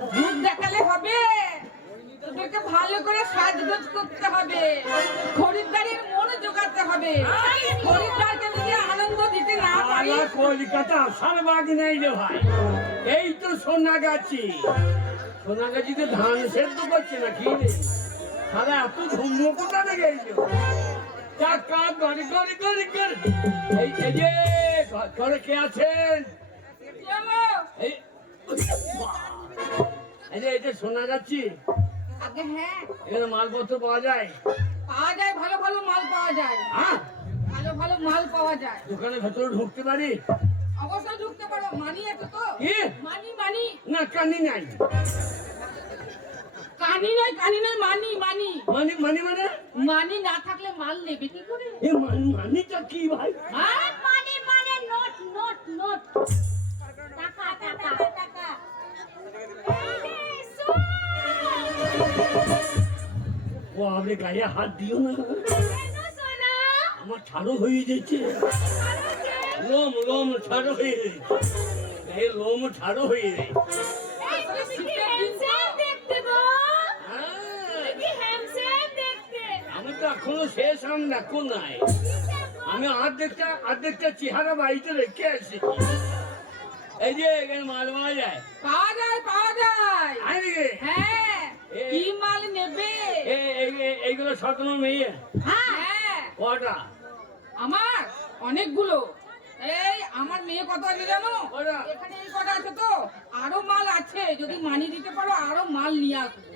মুখ দেখালে হবে, তোদেরকে ভালো করে সাজগোজ করতে হবে, খরিদ্দারের মন জোগাতে হবে। খরিদ্দারকে যদি আনন্দ দিতে না পারি, কলকাতা সারবাগ নেই রে ভাই। এই তো সোনাগাছি, সোনাগাছিতে ধান সেদ্ধ করছে না কি রে? সারা এত ধুম্ম কোথা থেকে এইলো? এই যে ঘরে কে আছেন? এই যে সোনাগাছি, আগে হ্যাঁ এখানে মালপত্র পাওয়া যায়? পাওয়া যায়, ভালো ভালো মাল পাওয়া যায়। হ্যাঁ, ভালো ভালো মাল পাওয়া যায়। দোকানের ভেতরে ঢুকতে পারি? অবশ্যই ঢুকতে পারো। মানি আছে তো? কি মানি মানি না, কানি নাই। কানি নয়, কানি নয়, মানি মানি মানি মানি মানে মানি না থাকলে মাল নেবে কি করে? এই মানিটা কি ভাই? হ্যাঁ মানি মানে নোট নোট নোট, টাকা টাকা টাকা। ও আপনি গায়ে হাত দিও না, আমার ছাড়ো হয়ে যাচ্ছে। লোম লোম ছাড়ো হয়ে যাচ্ছে, গায়ে লোম ছাড়ো হয়ে যায়। আমি তো এখনো শেষ আম দেখো নাই, আমি অর্ধেকটা চেহারা বাড়িতে রেখে আসি। এই যে এখানে মাল পাওয়া যায়? পাওয়া যায় পাওয়া যায়। হ্যাঁ, কি মাল নেবে? এইগুলো সব তোমার মেয়ে? হ্যাঁ কটা? আমার অনেকগুলো। এই আমার মেয়ে কত আছে জানো? কটা? এখানে এই কটা আছে তো, আরো মাল আছে, যদি মানি দিতে পারো আরো মাল নিয়ে আসবো।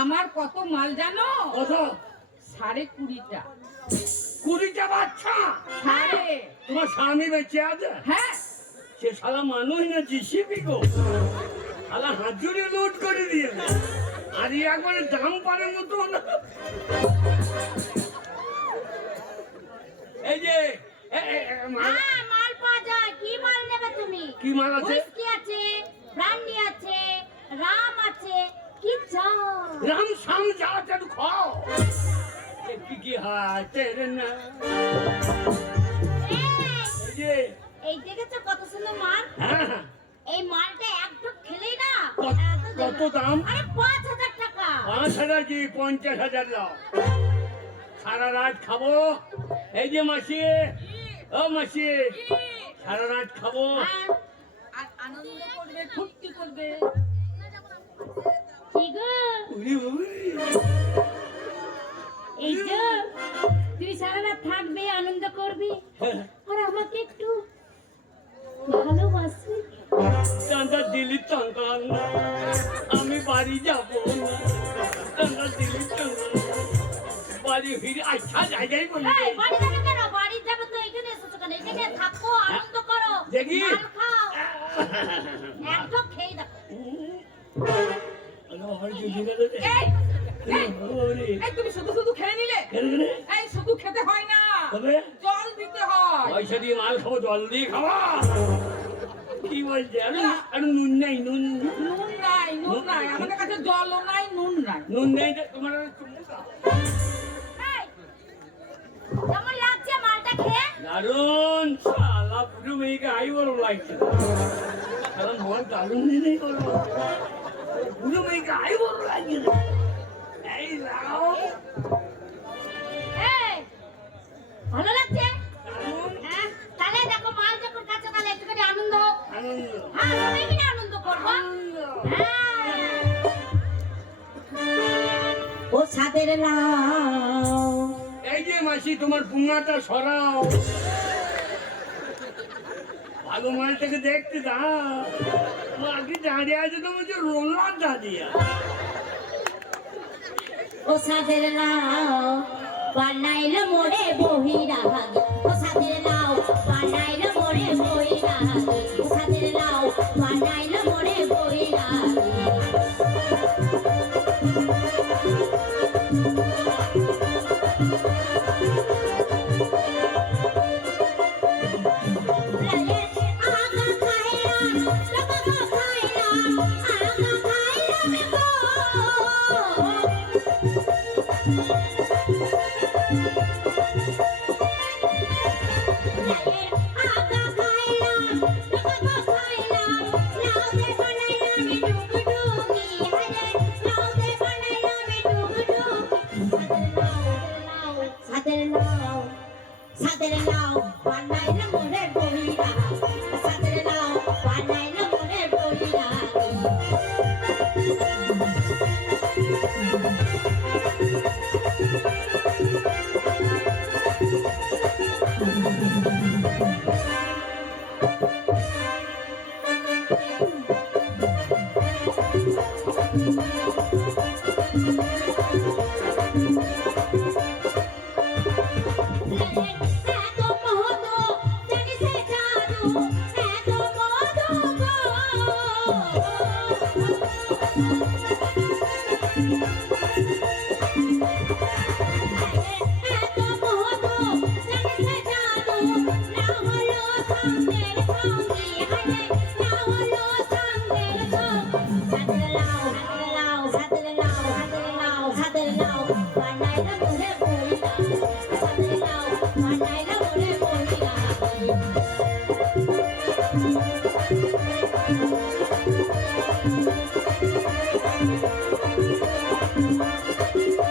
আমার কত মাল জানো? কত? 20.5টা। 20টা বাচ্চা? হ্যাঁ। তোমার স্বামী বেঁচে আছে? হ্যাঁ। সে শালা মানুষ না জিসিপি গো, শালা হাজুরি লুট করে দিয়ে আর একবারে দাম পারে মতো না। এই যে মাল পাওয়া যায়। কি মাল নেবে তুমি? কি মাল আছে? হুইস্কি আছে, ব্র্যান্ডি আছে, রাম আছে, কি চাও? রাম শাম যা চালু খাও। কি হাতে না এই যে, এই দেখেছো কত সুন্দর মাল? হ্যাঁ, এই মালটা এক ঢোক খেলেই না কত দাম? আরে 5,000 টাকা। 5,000 কি 50,000 দাও, সারা রাত খাবো। এই যে মাসি, ও মাসি, সারা রাত খাবো হ্যাঁ, আর আনন্দ করবে, ফুর্তি করবে। কি গো? উরি উরি। এই যে তুই সারা রাত থাকবি, আনন্দ করবি, আর আমাকে একটু ভালোবাসবি। চাঁদা দিলি চাঁদা, আমি বাড়ি যাবো না। চাঁদা দিলি চাঁদা, বাড়ি ফিরে আচ্ছা জায়গায় বলি। এই বাড়ি যাবে কেন? বাড়ি যাবে তো এখানে এসেছো কেন? এখানে থাকো, আনন্দ করো, দেখি। মাল খাও, এক ঢোক খেয়ে দেখো। এই, এই তুমি শুধু শুধু খেয়ে নিলে? এই শুধু খেতে হয় না, জল দিতে হয়। পয়সা দিয়ে মাল খাবো, জল দিয়ে খাওয়া? কি বলছে? আর নুন নেই, নুন নুন নাই, নুন নাই আমাদের কাছে, জলও নাই, নুন নাই। নুন নেই তোমার? এই, কেমন লাগছে মালটা খেয়ে? দারুন, শালা পুরো মেয়েকে আই বড় লাগছে। শালা মন দারুন নেই করবো, পুরো মেয়েকে আই বড় লাগছে। এই লাও, এই, ভালো লাগছে? হ্যাঁ, তাহলে দেখো মাল যখন কাছে তাহলে একটুখানি আনন্দ। আনন্দ হ্যাঁ, তুমি কি না আনন্দ করবো? হ্যাঁ। ও ছাদের লাউ। এই যে মাসি, তোমার পুঙ্গাটা সরাও, ভালো মালটাকে দেখতে দাও। আগে দাঁড়িয়ে আছে তো বলছে রোলার দাঁড়িয়ে। ও ছাদের লাউ বানাইল মোড়ে বহিরা ভাগে। ও ছাদের লাউ বানাইল মোড়ে বহিরা ভাগে। ও ছাদের লাউ বানাইল মোড়ে বহিরা ভাগে।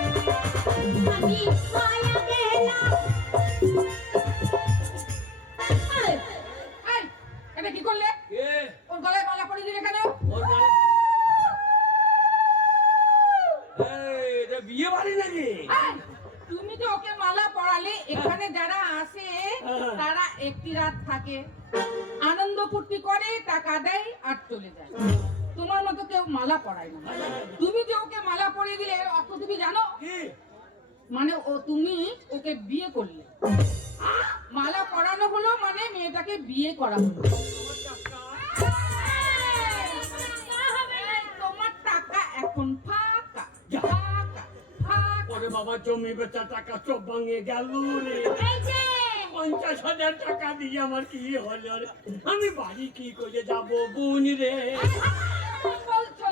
আমি মায়া গেলাম এই, এটা কি করলে? কে ওর গলায় মালা পরিয়ে দিলে কেন? ওর গায়ে এই এটা বিয়ে বাড়ি নাকি? এই, তুমি যে ওকে মালা পরালে, এখানে যারা আসে তারা একটি রাত থাকে, আনন্দ ফুর্তি করে, টাকা দেয় আর চলে যায়। তোমার মতো কেউ মালা পরায় না। তুমি যে ওকে মালা পরিয়ে দিলে অত তুমি জানো? কি মানে তুমি ওকে বিয়ে করলে। মালা পরানো হলো মানে মেয়েটাকে বিয়ে করা হলো। তোমার টাকা এখন ফাঁকা ফাঁকা ফাঁকা। ওরে বাবা, জমি বেচা টাকা সব ভাঙে গেল রে। এই যে 50,000 টাকা দিয়ে আমার কি হলো রে? আমি বাড়ি কি করে যাব বোন রে? কোন বলছো?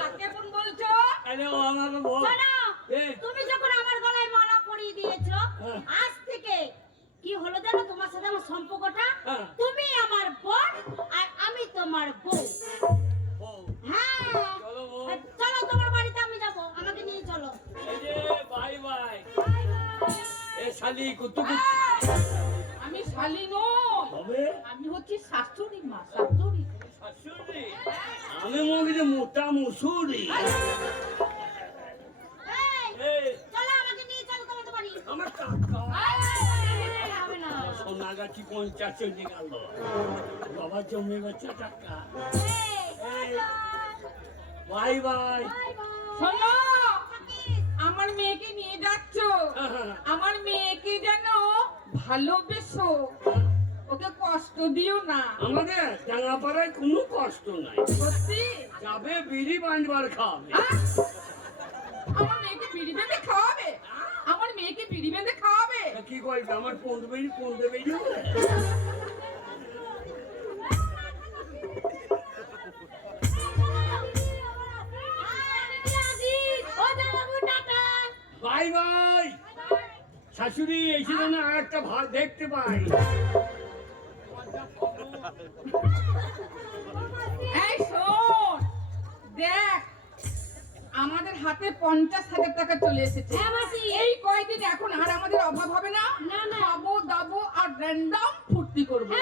কাকে কোন বলছো? আরে ও আমাকে বল। শোনো, এ, তুমি যখন আমার গলায় মালা পরিয়ে দিয়েছো, হ্যাঁ। আজ থেকে কি হলো জানো তোমার সাথে আমার সম্পর্কটা? হ্যাঁ। তুমি আমার বোন আর আমি তোমার বউ। ও, হ্যাঁ, চলো বউ। চলো তোমার বাড়িতে আমি যাব, আমাকে নিয়ে চলো। এই যে, বাই বাই। Bye bye. এ শালি কুতু আমি শালী নই, হবে আমি হচ্ছি শাশুড়ি মা, শাশুড়ি। শাশুড়ি। আমি মনে যে মোটা মুসুরি। এই, এই, চলো আমাকে নিয়ে চলো তোমার বাড়ি। আমার টাকা হবে না। সোনা গাছি 50 চলে গেল। বাবা জমি বেচা টাকা। এই, বাই বাই। Bye by. শোনো, থাকিস। আমার মেয়েকে নিয়ে যাচ্ছ, হ্যাঁ। আমার মেয়েকে যেন ভালোবেসো, ওকে কষ্ট দিও না। আমাদের ডাঙ্গাপাড়ায় কোনো কষ্ট নাই। সত্যি? যাবে বিড়ি বাঁধবার খাবে। আহ! আমার মেয়েকে বিড়ি বেঁধে খাওয়াবে? আমার মেয়েকে বিড়ি বেঁধে খাওয়াবে? তা কি করবে? আমার পৌঁছবে বেরিয়ে বাই বাই। শাশুড়ি এসে যেন আর একটা ভাগ দেখতে পাই। এই শোন, দেখ আমাদের হাতে 50,000 টাকা চলে এসেছে। হ্যাঁ, মাসি। এই কয়দিন এখন আর আমাদের অভাব হবে না। না, না। খাবো দাবো আর র্যান্ডম ফুর্তি করবো।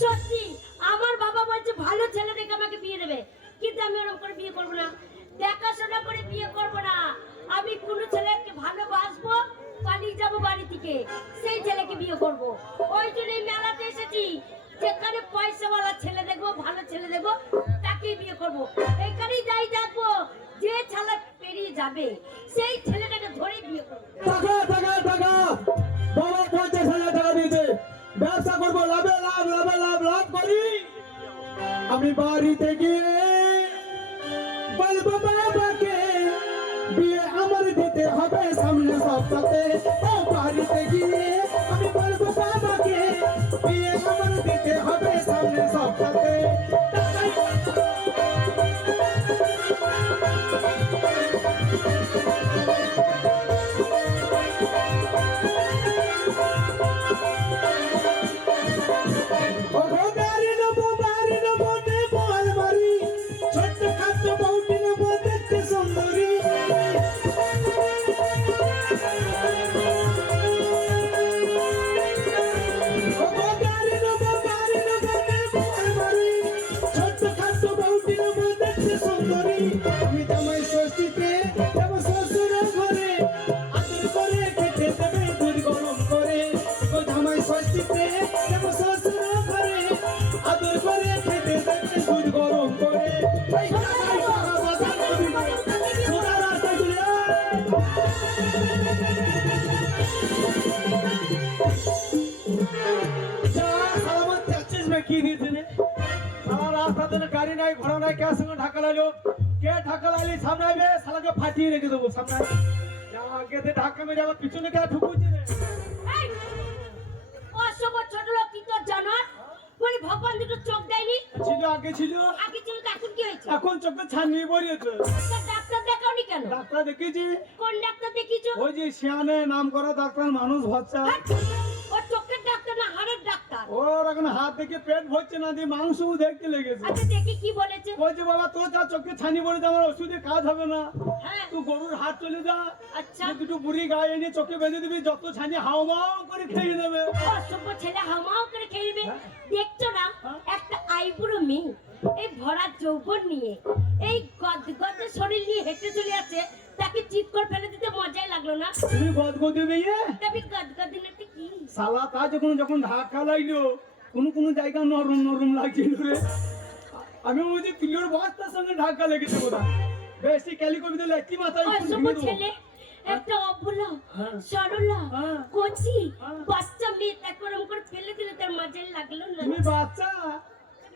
সত্যি আমার বাবা বলছে ভালো ছেলে দেখে আমাকে বিয়ে দেবে, কিন্তু আমি ওরকম করে বিয়ে করবো না, দেখাশোনা করে বিয়ে করবো না। আমি কোন ছেলেকে ভালোবাসবো, পালিয়ে যাবো বাড়ি থেকে, সেই ছেলেকে বিয়ে করব। ওই জন্যই মেলাতে এসেছি, যেখানে পয়সাওয়ালা ছেলে দেখবো, ভালো ছেলে দেখবো, তাকেই বিয়ে করব। এইখানেই যাই দেখবো, যে ছেলে পেরিয়ে যাবে সেই ছেলেটাকে ধরে বিয়ে করবো। টাকা টাকা টাকা বাবা 50,000 টাকা দিয়েছে, ব্যবসা করবো, লাভে লাভ লাভে লাভ লাভ করি। আমি বাড়িতে গিয়ে বলবো বাবাকে বিয়ে আমার দিতে হবে সামনে সপ্তাহে। ও বাড়িতে গিয়ে আমি বলবো বাবাকে বিয়ে আমার দিতে হবে সামনে সপ্তাহে। আমি জামাই ষষ্ঠীতে যাবো শ্বশুর ঘরে, আদর করে খেতে দেবে দুধ গরম করে। ও জামাই ষষ্ঠীতে যাবো শ্বশুর ঘরে, আদর করে খেতে দেবে দুধ গরম করে। এই সোজা রাস্তায় চলে সালামত চাচ্ছিস না কি দিয়েছে রে? সারা রাস্তাতে গাড়ি নাই, ঘোড়া নাই, কে সঙ্গে ঢাকা লাগলো, কে ঢাকা লাগলি সামনে আইবে, শালাকে ফাটিয়ে রেখে দেবো সামনে। আগে ঢাকা মেরে আবার পিছনে কে ঠুকুছি রে? এই, অসভ্য ছোট লোক, কি তোর জানার? বলি ভগবান দুটো চোখ দেয়নি? ছিল আগে ছিল, আগে ছিল তো, এখন কি হয়েছে? এখন চোখে ছানিয়ে পড়িয়েছে। একটা ডাক্তার দেখ দেখাওনি কেন? ডাক্তার দেখিয়েছি, কোন ডাক্তার দেখিয়েছো? ওই যে শিয়ানে নাম করা ডাক্তার, মানুষ ভরসা। ও চোখের ডাক্তার না হাড়ের ডাক্তার? ওর এখন হাত দেখে পেট ভরছে না, দিয়ে মাংস দেখতে লেগেছে। আচ্ছা দেখি কি বলেছে? বলছে বাবা তোর যা চোখে ছানি পড়েছে, আমার ওষুধে কাজ হবে না, হ্যাঁ তুই গরুর হাট চলে যা, আচ্ছা দিয়ে দুটো বুড়ি গায়ে এনে চোখে বেঁধে দিবি, যত ছানি হাওমাও করে খেয়ে নেবে। অসভ্য ছেলে হামাও করে খেয়ে নেবে। দেখছো না একটা আইবুড়ো মেয়ে এই ভরা যৌবন নিয়ে এই গদ শরীর নিয়ে হেঁটে চলে আছে, তাকে চিৎ করে ফেলে দিতে মজাই লাগলো না? তুমি গদগদে মেয়ে, তবে গদ দিলে কি শালা তা যখন ঢাকা লাগলো, কোন জায়গা নরম নরম লাগছিল রে। আমি বলছি তুলির বস্তার সঙ্গে ঢাকা লেগেছে বোধহয়। বেশি ক্যালি করে দিলে কি মাথায় অসভ্য ছেলে, একটা অবলা সরলা হ্যাঁ। কচি হ্যাঁ। বাচ্চা মেয়ে তাকে ওরম করে ফেলে দিলে তার মজাই লাগলো না? তুমি বাচ্চা,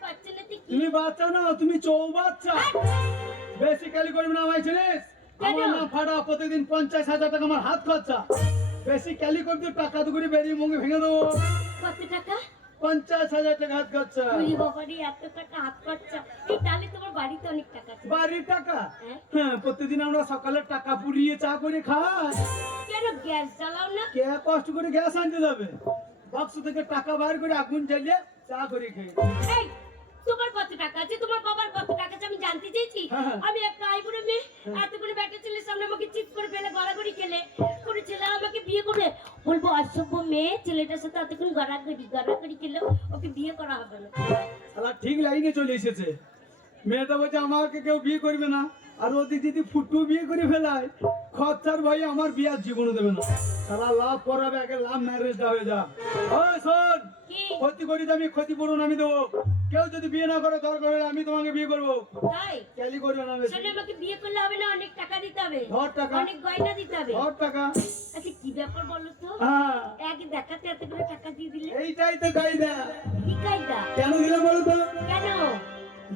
বাচ্চা না কি? তুমি বাচ্চা না, তুমি চৌবাচ্চা। বেশি ক্যালি করবি না আমার ছেলেস, আমার না ফাটা প্রতিদিন 50,000 টাকা আমার হাত খরচা। বেশি ক্যালি করবি টাকা তো করে বেরিয়ে মুখে ভেঙে দেবো। কত টাকা? 50,000 টাকা হাত খরচা। ওরে বাবারে, এত টাকা হাত খরচা! এই তাহলে তোমার বাড়িতে অনেক টাকা আছে। বাড়ির টাকা? হ্যাঁ। হ্যাঁ, প্রতিদিন আমরা সকালে টাকা পুড়িয়ে চা করে খাই। কেন গ্যাস জ্বালাও না? কে কষ্ট করে গ্যাস আনতে যাবে? বাক্স থেকে টাকা বার করে আগুন জ্বালিয়ে চা করে খেয়ে। এই তোমার কত টাকা আছে, তোমার বাবার কত টাকা আছে আমি জানতে চেয়েছি। হ্যাঁ। আমি একটা আইবুড়ো মেয়ে, এতগুলো ব্যাটা ছেলের সামনে আমাকে চিৎ করে ফেলে গড়াগড়ি খেলে কোনো ছেলে আমাকে বিয়ে করবে, বলবো অসভ্য মেয়ে, ছেলেটার সাথে এতক্ষণ গড়াগড়ি খেলে ওকে বিয়ে করা হবে না। শালা ঠিক লাইনে চলে এসেছে। মেয়েটা বলছে আমাকে কেউ বিয়ে করবে না, আর ওদিক যদি ফুটু বিয়ে করে ফেলায়, খরচার ভয়ে আমার বিয়ার জীবনে দেবে না। শালা লাভ করাবে, আগে লাভ ম্যারেজটা হয়ে যা। ওই শোন, কি ক্ষতি করি আমি, ক্ষতিপূরণ আমি দেবো। কেউ যদি বিয়ে না করে দরকার হলে আমি তোমাকে বিয়ে করবো। তাই? ক্যালি করবে না বেশি। সেটা আমাকে বিয়ে করলে হবে না, অনেক টাকা দিতে হবে, ধর টাকা। অনেক গয়না দিতে হবে। ধর টাকা। আচ্ছা কি ব্যাপার বলো তো? হ্যাঁ, এক দেখাতে এতগুলো টাকা দিয়ে দিলে এইটাই তো কায়দা। কি কায়দা? কেন দিলাম বলো তো? কেন?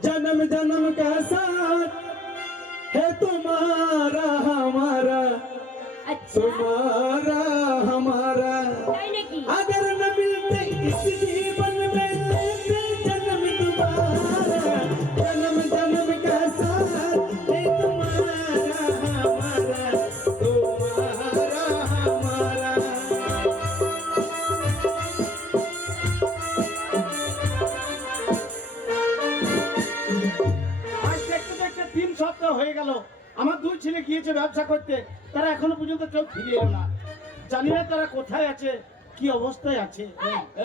जन्म जन्म का साथ है तुम्हारा हमारा, আচ্ছা तुम्हारा हमारा। তাই নাকি? अगर न मिलते इस जीवन में, लेते जन्म तुम्हारा। जन्म जन्म का साथ है तुम्हारा हमारा, तुम्हारा हमारा। আজ দেখতে দেখতে 3 সপ্তাহ হয়ে গেল, আমার দুই ছেলে গিয়েছে ব্যবসা করতে, তারা এখনো পর্যন্ত কেউ ফিরে এলো না। জানি না তারা কোথায় আছে, কি অবস্থায় আছে।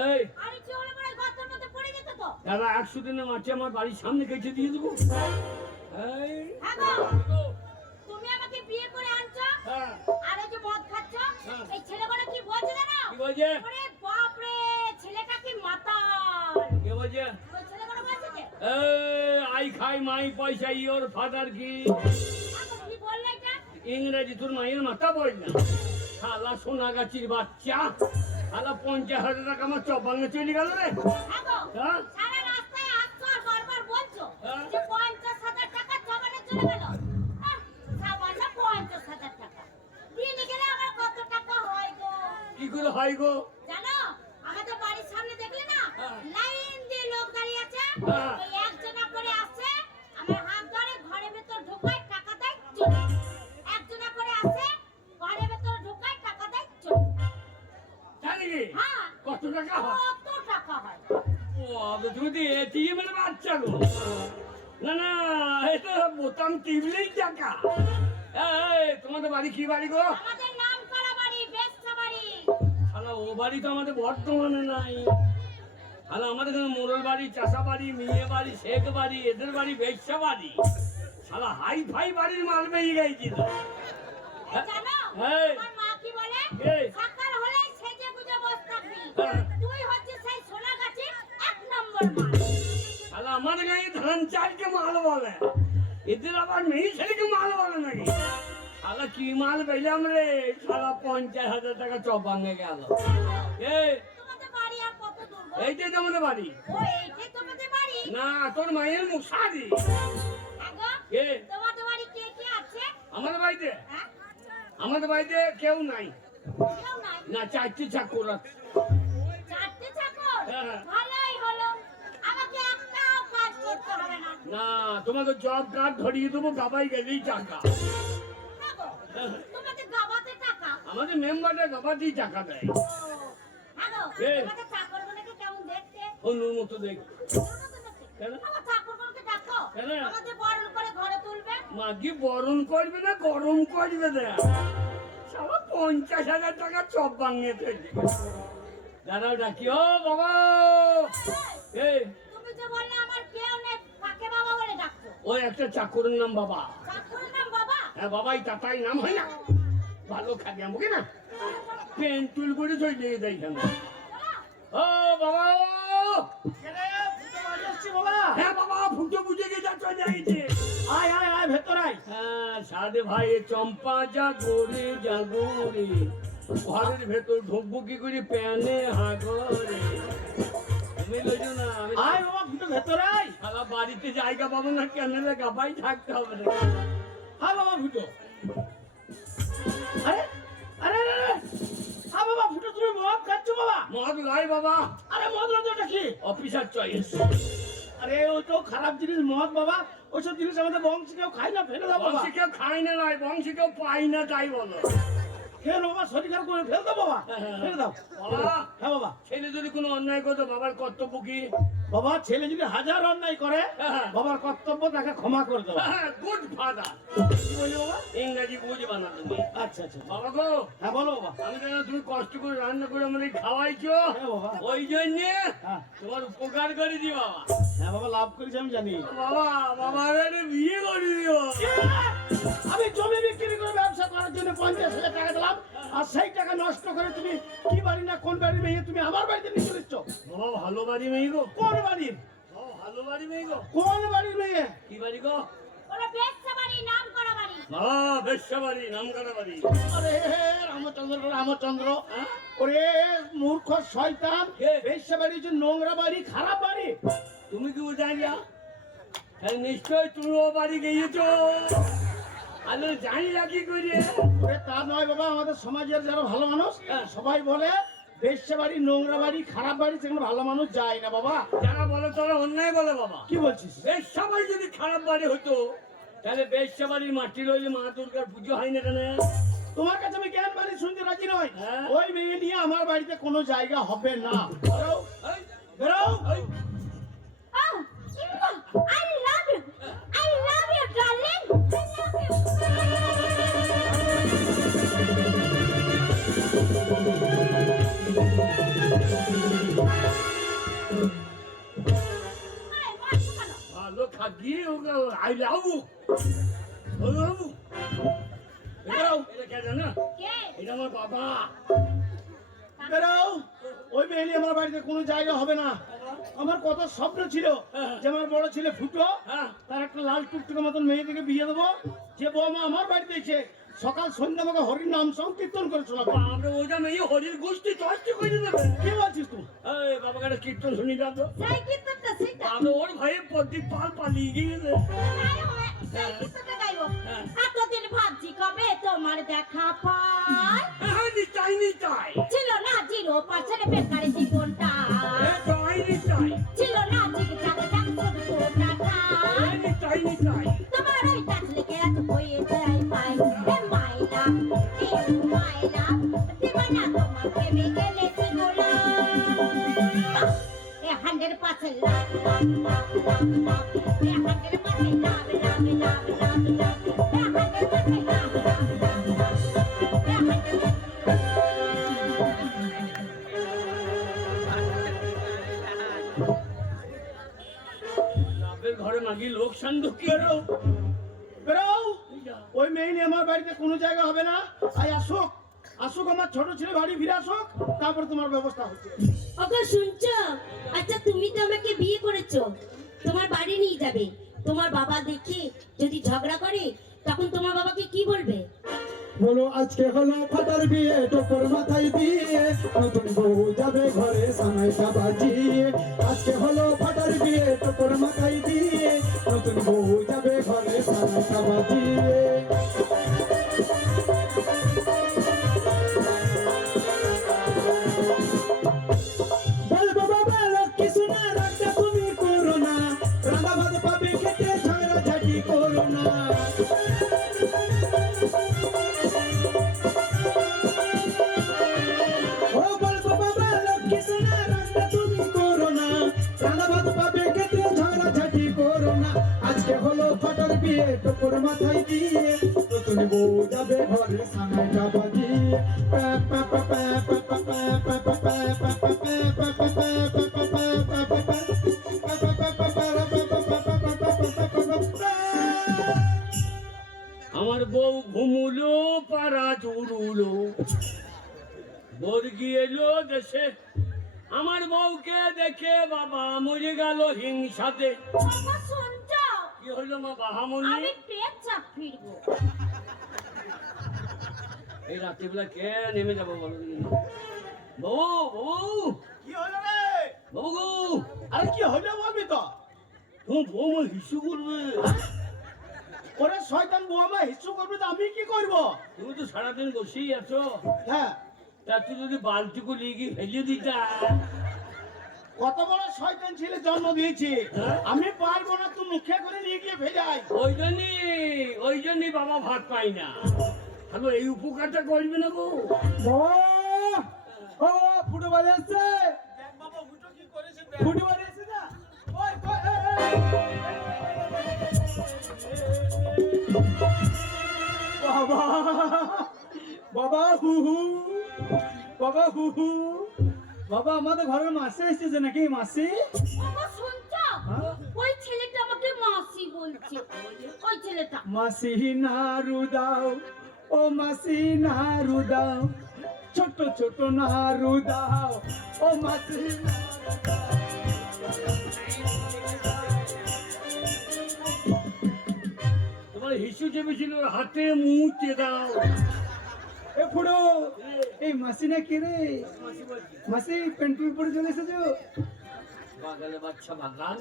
এই আরে কি হলো বড়, গর্তের মধ্যে পড়ে যেত তো। দাদা 100 দিনের মাঠে আমার বাড়ির সামনে কেটে দিয়ে দেবো। এই হ্যাঁ গো, তুমি আমাকে বিয়ে করে আনছো হ্যাঁ, আর এই যে মদ খাচ্ছো, হ্যাঁ। এই ছেলেগুলো কি বলছে জানো? কি বলছে? ওরে বাপ রে, ছেলেটা কি মাতাল! কে বলছে? ওই ছেলেগুলো বলছে যে, আই খাই মাই পয়সা ইওর ফাদার কি? আগো কি বললে এটা? ইংরেজি তোর মায়ের মাথা পড়ে না। শালা সোনাগাছির বাচ্চা, শালা 50,000 টাকা আমার চপাঙ্গে চলে গেল রে। আগো, হ্যাঁ? সারা রাস্তায় আসছো আর বারবার বলছো হ্যাঁ। যে 50,000 টাকা জমানো চলে গেল। সামান্য 50,000 টাকা দিনে গেলে আমার কত টাকা হয় গো কি করে হয় গো? জানো? আমাদের বাড়ির সামনে দেখলে না, হ্যাঁ। লাইন দিয়ে লোক দাঁড়িয়ে আছে, হ্যাঁ। ওই একজনা করে আসে, আমার হাত ধরে ঘরের ভেতর ঢোকায়, টাকা দেয়, চলে যায়। একজনা করে আসে, ঘরের ভেতর ঢোকায়, টাকা দেয়, চলে যায়। জানি কি? হ্যাঁ, কত টাকা হয়? কত টাকা হয়? ও আবে তুমি তো এটিএম এর বাচ্চা গো। না না, এটা বোতাম টিপলেই টাকা। এই তোমাদের বাড়ি কি বাড়ি গো? আমাদের নাম করা বাড়ি, বেশা বাড়ি। শালা ও বাড়ি তো আমাদের বর্তমানে নাই। শালা আমাদের এখানে মোড়ল বাড়ি, চাষা বাড়ি, মেয়ে বাড়ি, শেখ বাড়ি, এদের বাড়ি বেশ্যা বাড়ি। শালা হাই ফাই বাড়ির মাল পেয়ে গেছিল। এই জানো, এই। আমার মা কি বলে? এই। সকাল হলেই সেজে গুজে বসে থাকবি। হ্যাঁ। তুই হচ্ছিস সেই সোনাগাছির 1 নম্বর মাল। শালা আমাদের গায়ে ধান চালকে মাল বলে, এদের আবার মেয়ে ছেলেকে মাল বলে নাকি? শালা কি মাল পেলাম রে? শালা 50,000 টাকা চপাঙ্গে গেল। এই তোমাদের বাড়ি আর কত দূর গো? এইটাই তো আমাদের বাড়ি। ও এইটাই তোমাদের বাড়ি? না, তোর মায়ের মুসারি। আগো, এ তোমাদের বাড়ি কে কে আছে? আমাদের বাড়িতে, হ্যাঁ? আমাদের বাড়িতে কেউ নাই। কেউ নাই? না, 4টি চাকর আছে। 4টে চাকর? হ্যাঁ। ভালোই হলো, আমাকে একটাও কাজ করতে হবে না। না, তোমাকে জব কার্ড ধরিয়ে দেবো, বাবাই গেলেই টাকা। তোমাদের গাবাতে টাকা। আমাদের মেম্বারটা গাবাতেই টাকা দেয়। হ্যালো, এ। তোমাদের ঠাকুরগুলোকে কেমন দেখতে? অনুর মতো দেখ। কেন? আমার ঠাকুরগুলোকে ডাকো। কেন? আমাদের বরণ করে ঘরে তুলবে। মাগি বরণ করবে না গরম করবে না? সারা 50,000 টাকা চপ বানিয়ে তৈরি। দাঁড়াও ডাকি, ও বাবা। এই তুমি যে বললে আমার কেউ নেই, কাকে বাবা বলে ডাকছো? ওই একটা চাকরের নাম বাবা। ঠাকুরের নাম বাবা? হ্যাঁ বাবাই তাতাই নাম হয় না? ভালো খাবে আমাকে না, পেন টুল করে চলে দিয়ে দেয় কেন? ও বাবা, হ্যাঁ বাবা, ফুটো বুঝে গেছে চলে যাইছে। আয় আয় আয় ভেতর আয়। হ্যাঁ সাধে ভাই চম্পা জাগরে জাগরে, ঘরের ভেতর ঢুকবো কি করে প্যানে হাগরে। আমি লইছো না, আমি আয় বাবা ফুটো ভেতর আয়। সারা বাড়িতে জায়গা পাবো না, কেন গাবাই থাকতে হবে না। হ্যাঁ বাবা ফুটো। আরে আরে আরে হ্যাঁ বাবা ফুটো, তুমি মদ খাচ্ছ বাবা? মদ লাই বাবা, আরে মদ লজ্জাটা কি? Officer choice. আরে ওই তো খারাপ জিনিস মদ বাবা, ওইসব জিনিস আমাদের বংশ কেউ খায় না, ফেলে দাও বাবা। বংশী কেউ খাই না নয়, বংশী কেউ পাই না তাই বলো। খেয়ে বাবা, শরীর খারাপ করে ফেলে দাও বাবা, ফেলে দাও। বাবা, হ্যাঁ বাবা। ছেলে যদি কোনো অন্যায় করতো বাবার কর্তব্য কি? বাবা ছেলে যদি হাজার অন্যায় করে, হ্যাঁ। বাবার কর্তব্য তাকে ক্ষমা করে দেওয়া। Good father. কি বলি বাবা? ইংরাজি বুঝবা না তুমি। আচ্ছা আচ্ছা। বাবা গো, হ্যাঁ বলো বাবা। আমি জানো তুমি কষ্ট করে রান্না করে আমাদের খাওয়াইছো, হ্যাঁ বাবা। ওই জন্যে হ্যাঁ তোমার উপকার করে দি বাবা। হ্যাঁ বাবা, লাভ করেছি আমি জানি। বাবা, বাবার একটা বিয়ে করে দিও। আমি জমি বিক্রি করে ব্যবসা করার জন্য 50,000 টাকা দিলাম, আর সেই টাকা নষ্ট করে তুমি কি বাড়ি না কোন বাড়ি মেয়ে তুমি আমার বাড়িতে নিয়ে চলেছ? বাবা ভালো বাড়ি মেয়ে গো। কোন বাড়ির? বাবা ভালো বাড়ি মেয়ে গো। কোন বাড়ির মেয়ে? কি বাড়ি গো? ওরা বেশ্যা বাড়ি, নাম করা বাড়ি। বাবা বেশ্যা বাড়ি, নাম করা বাড়ি। আরে রামচন্দ্র রামচন্দ্র, ওরে মূর্খ শয়তান, কে? বেশ্যা বাড়ি হচ্ছে নোংরা বাড়ি, খারাপ বাড়ি। তুমি কি বুঝাইলা? তাহলে নিশ্চয় তুমি ও বাড়ি গিয়েছো। আরে জানি না কি করে। ওরে তা নয় বাবা, আমাদের সমাজের যারা ভালো মানুষ সবাই বলে বেশ্যা বাড়ি, নোংরা বাড়ি, খারাপ বাড়ি, সেখানে ভালো মানুষ যায় না বাবা। যারা বলে তারা অন্যায় বলে বাবা। কি বলছিস? বেশ্যা বাড়ি যদি খারাপ বাড়ি হতো, তাহলে বেশ্যা বাড়ির মাটি রইলে মা দুর্গার পুজো হয় না কেন? তোমার কাছে আমি জ্ঞান বাড়ি শুনতে রাজি নই। হ্যাঁ। ওই মেয়ে নিয়ে আমার বাড়িতে কোনো জায়গা হবে না। বেরো, এই, বেরো। এই, Oh, I love you. I love you, darling. I love you. আয়, মারছো কেন? ভালো খাগি আই লাভ ইউ। ও লাভ ইউ। এটা কে জানো? কে? এটা আমার বাবা। বেরো। ওই মেয়ে নিয়ে আমার বাড়িতে কোনো জায়গা হবে না। আমার কত স্বপ্ন ছিল যে আমার বড় ছেলে ফুটো, হ্যাঁ। তার একটা লাল টুকটুকে মতন মেয়েটিকে বিয়ে দেবো, যে বৌমা আমার বাড়িতে এসে সকাল সন্ধ্যা আমাকে হরির নাম সংকীর্তন করে শোনাবো। আমরা ওইটা মেয়ে হরির গোষ্ঠী তষ্টি করে দেবে। কি বলছিস তুই? এই বাবাকে একটা কীর্তন শুনি দাও তো। সেই কীর্তনটা, সেইটা। আমি ওর ভাইয়ের প্রদীপ পাল পালিয়ে গিয়েছে। সেই কীর্তনটা গাইবো। এতদিন ভাবছি কবে তোমার দেখা পাই। হ্যাঁ নিশ্চয় নিশ্চয়। ছিল না 0% বেকারি জীবনটা, নিশ্চয় নিশ্চয়। ছিল না জিগজাগ জাগ শুধু কোটাটা। নিশ্চয় নিশ্চয়। তোমার ওই টাচ লেগে এত হয়ে যায় পাই। এ মাইনা, দিবানা তোমার প্রেমে গেলেছে গোলাম। এ 100% love, love, love, love, love. এ 100% love, love, love, love, love. এ 100% love, love, love, love. এ 100% লাভের ঘরে মাগি লোক সান্দ কি? বেরো, বেরো। ওই মেয়ে নিয়ে আমার বাড়িতে কোনো জায়গা হবে না। আই আসুক, আসুক আমার ছোট ছেলে বাড়ি ফিরে আসুক, তারপর তোমার ব্যবস্থা হচ্ছে। ওগো শুনছো? আচ্ছা তুমি তো আমাকে বিয়ে করেছো, তোমার বাড়ি নিয়ে যাবে। তোমার বাবা দেখে যদি ঝগড়া করে তখন তোমার বাবাকে কি বলবে? বলো আজকে হলো ফাটার বিয়ে, টোপর মাথায় দিয়ে নতুন বউ যাবে ঘরে সানাইটা বাজিয়ে। আজকে হলো ফাটার বিয়ে, টোপর মাথায় দিয়ে নতুন বউ যাবে ঘরে সানাইটা বাজিয়ে। বলবো বাবা লক্ষ্মী শোনা, রাগটা তুমি করো না, রান্না ভাত পাবে খেতে, ঝগড়া ঝাঁটি করো না। দিয়ে টুকুর মাথায় দিয়ে নতুন বউ যাবে ঘরে সানাইটা বাজিয়ে আমার বউ ঘুমুলো পাড়া চুরুলো বর্গি এলো দেশে আমার বউকে দেখে বাবা মরে গেল হিংসাতে। বাবা শুনছো? কি হলো মা বাহামনি? আমি পেট চাপ ফিরবো। এই রাত্রিবেলা কে নেমে যাবো বলো দিন? বউ বউ কি হলো রে? বউ গো, আরে কি হলো বলবি তো? তোমার বউ আমার হিসু করবে। ওরে শয়তান বউ আমার হিসু করবে তো আমি কি করব? তুমি তো সারাদিন বসেই আছো, হ্যাঁ তা তুই যদি বালতিকে নিয়ে গিয়ে ফেলে দিতা। কত বড় শয়তান ছেলে জন্ম দিয়েছি, হ্যাঁ? আমি পারবো না, তুই মুখে করে নিয়ে গিয়ে ভেজাই। ওই জন্যই বাবা ভাত পাই না। হ্যালো, এই উপকারটা করবে না গো? ও ফুটো বাজে আসছে, দেখ বাবা ফুটো কি করেছে, ফুটো বাজে আসছে না, ওই বাবা বাবা হু হু বাবা হু হু বাবা, আমাদের ঘরের মাসি এসেছে নাকি? মাসি বাবা শুনছো? ওই ছেলেটা আমাকে মাসি বলছে। ওই ছেলেটা মাসি নাড়ু দাও, ও মাসি নাড়ু দাও, ছোট ছোট নাড়ু দাও, ও মাসি নাড়ু দাও। তোমার হিসু চেপেছিল, হাতে মুছে দাও। এ ফুড়ো, এই মাসি না কে রে? মাসি পেন্টুল পরে চলে এসেছো? বাগালে বাচ্চা বাগান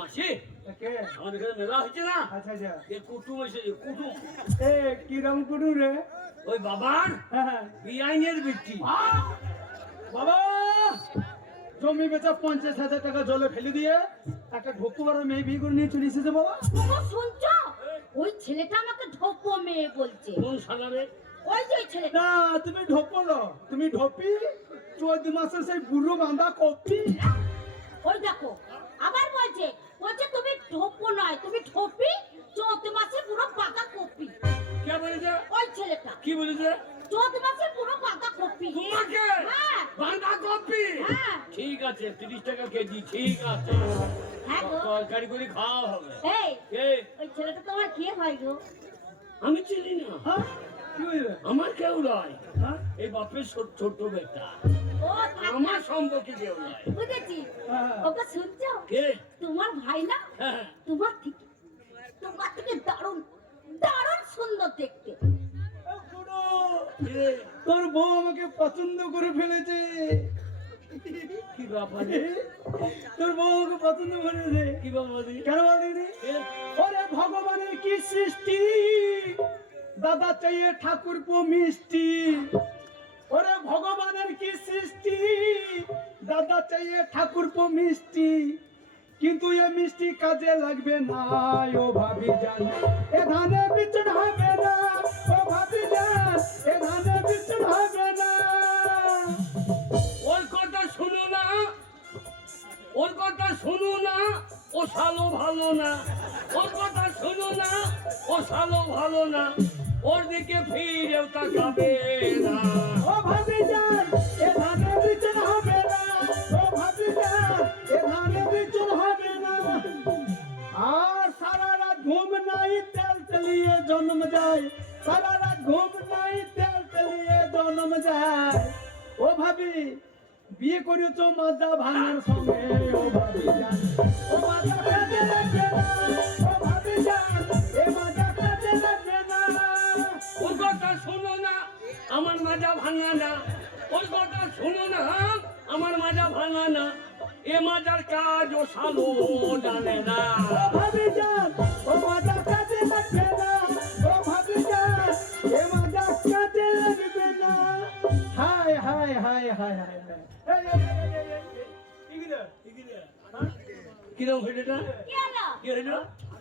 মাসি, কে? আমাদের এখানে মেলা হয়েছে না, আচ্ছা আচ্ছা, এই কুটুম এসেছে, কুটুম। এ কিরম কুটু রে? ওই বাবার হ্যাঁ। বিআইনের ব্যক্তি। বাবা, জমি বেচা 50,000 টাকা জলে ফেলে দিয়ে একটা ঢোকু বড় মেয়ে বিয়ে করে নিয়ে চলে এসেছে বাবা। বাবা শুনছো? ওই ছেলেটা আমাকে ঢোপো মেয়ে বলছে। কোন সালারে? ওই যে ওই ছেলেটা। না, তুমি ঢোপলো, তুমি ঢোপি 14 মাসের সেই বুড়ো বাঁধা কপি। ওই দেখো আবার বলছে, বলছে তুমি ঢোপো নয়, তুমি ঢোপি, 14 মাসে পুরো পাকা কপি। কে বলেছে? ওই ছেলেটা কি বলেছে? 14 মাসে পুরো পাকা কপি। তোমাকে হ্যাঁ বাঁধা কপি? হ্যাঁ ঠিক আছে, 30 টাকা কেজি, ঠিক আছে, হ্যাঁ গো। তরকারি করে খাওয়া হবে। এই কে? ওই ছেলেটা তোমার কে হয় গো? আমি চিনি না, হ্যাঁ, কি হইলো? আমার কেউ নয়, হ্যাঁ? এই বাপের ছোট বেটা, ও থাক, আমার সম্পর্কে কেউ নয়। বুঝেছি। হ্যাঁ। ওকে শুনছো? কে? তোমার ভাই না, হ্যাঁ, তোমার থেকে দারুণ দারুণ সুন্দর দেখতে। এ বুড়ো, কে? তোর বউ আমাকে পছন্দ করে ফেলেছে। কি ব্যাপার? তোর বউ আমাকে পছন্দ করেছে। কি ব্যাপার? কেন বলিনি? কে? ওরে ভগবানের কি সৃষ্টি, দাদা চাইয়ে ঠাকুর পো মিষ্টি। ওরে ভগবানের কি সৃষ্টি, দাদা চাইয়ে ঠাকুর পো মিষ্টি, কিন্তু এ মিষ্টি কাজে লাগবে না। ও ভাবি জান, এ ধানে বিচন হবে না। ও ভাবি জান, এ ধানে বিচন হবে না। ওর কথা শুনো না, ওর কথা শুনো না, ও শালো ভালো না। ওর কথা শুনো না, ও শালো ভালো না, ওর দিকে ফিরেও তাকাবে না। ও ভাবি জান, এ ধানে বিচন হবে না। ও ভাবি জান, এ ধানে বিচন হবে না। আর সারা রাত ঘুম নাই, তেল তেলিয়ে জন্ম যায়। সারা রাত ঘুম নাই, তেল তেলিয়ে জন্ম যায়। ও ভাবি, বিয়ে করেছো মাজা ভাঙার সঙ্গে। ও ভাবি জান, ও মাজা কাজে লাগবে না। ও ভাবি জান, এ মাজা কাজে লাগবে না। ওর কথা শোনো না, আমার মাজা ভাঙা না। ওর কথা শোনো না, আমার মাজা ভাঙা না। এ মাজার কাজ ও শালো জানে না। ও ভাবি জান, ও মাজা কাজে লাগবে না। ও ভাবি জান, এ মাজা কাজে লাগবে না। হায় হায় হায় হায় হায় হায়। এই, এই, এই, এই, এই, এই, এই, কি রে? কিরম হইল এটা? কি হলো? কি হইল?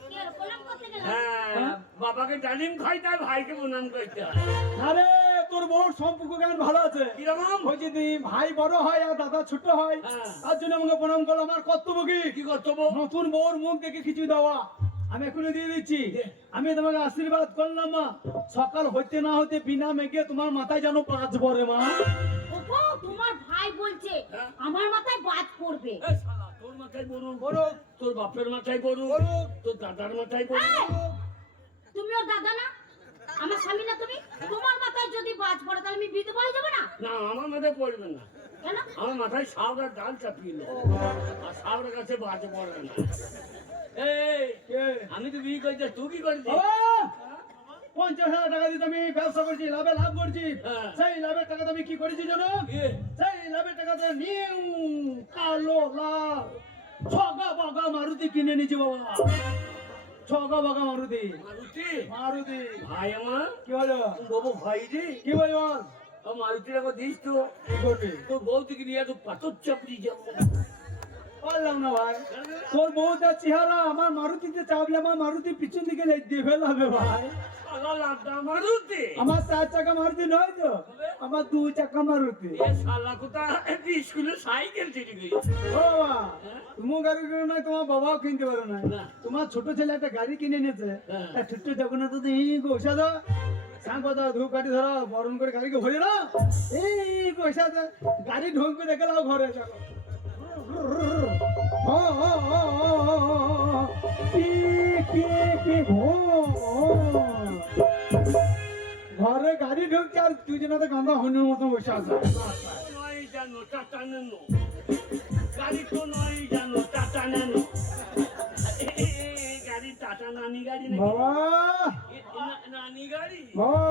কি হলো? প্রণাম করতে গেলাম। হ্যাঁ, বাবাকে ডালিম খাই, তার ভাইকে প্রণাম করতে হয়। আরে তোর বউর সম্পর্ক জ্ঞান ভালো আছে। কিরকম? ওই যদি ভাই বড় হয় আর দাদা ছোট হয়, হ্যাঁ। তার জন্য আমাকে প্রণাম করলো। আমার কর্তব্য কি? কি কর্তব্য? নতুন বউর মুখ দেখে কিছু দেওয়া। আমি এখনই দিয়ে দিচ্ছি। আমি তোমাকে আশীর্বাদ করলাম মা, সকাল হইতে না হতে বিনা মেঘে তোমার মাথায় যেন পাঁচ পড়ে মা। ওগো তোমার ভাই বলছে আমার মাথায় বাজ পড়বে। এই শালা, তোর মাথায় বড়ুক, তোর বাপের মাথায় বড়ুক, তোর দাদার মাথায় বড়ুক। এই, তুমিও দাদা না, আমার স্বামী না তুমি? তোমার মাথায় যদি বাজ পড়ে তাহলে আমি বিধবা হয়ে যাবো না? না, আমার মাথায় পড়বে না। কেন? আমার মাথায় সাউরার ডাল চাপিয়ে লো, আর সাউরার কাছে বাজে পড়ে না। এই, আমি তো বিয়ে করছি, তুই কি করছিস? বাবা, 50,000 টাকা দিয়ে আমি ব্যবসা করছি, লাভে লাভ করছি। হ্যাঁ। সেই লাভের টাকা আমি কি করেছি জানো? কি? সেই লাভের টাকাতে নিউ কালো লাল ছগা বগা মারুতি কিনে নিয়েছি বাবা। ছগা বগা মারুতি। মারুতি? মারুতি। ভাই আমার, কি হলো? বাবু ভাই রে, কি বল বল? মারুতির আবার দিস তো, কি করবি? তোর বউ থেকে নিয়ে তো পাথর চাপড়ি যাবো। বললাম না ভাই, তোর বউটা চেহারা আমার মারুতিতে চাপলে আমার মারুতি পিছন দিকে দিয়ে ফেলাবে ভাই। শালা লাড্ডা মারুতি। আমার 4 চাকা মারুতি নয় তো, আমার 2 চাকা মারুতি। এ শালা কোথা স্কুলে সাইকেল চুরি করেছে। ও বাবা, তুমি গাড়ি কিনে নাই, তোমার বাবাও কিনতে পারো না। না। তোমার ছোট ছেলে একটা গাড়ি কিনে নিয়েছে, হ্যাঁ। আর ছোট্ট জগন্নাথ তো এই পয়সা দাও, সাঁকো দাও, ধূপ কাঠি ধরো, বরণ করে গাড়িকে ভরে না, এই পয়সা দাও, গাড়ি ঢোকবে দেখে নাও ঘরে যাবো। ও, ও, ও, ও, ও, ও, পি, পি, পি, ও, ও। ঘরে গাড়ি ঢুকছে আর তুই যেন তো গান্ধা হনুর মতো বসে আছে। নয় জানো টাটা নেনো, গাড়ি তো নয় জানো টাটা নেনো। গাড়ি টাটা নানি গাড়ি নাকি? বাবা, নানি গাড়ি? বাবা,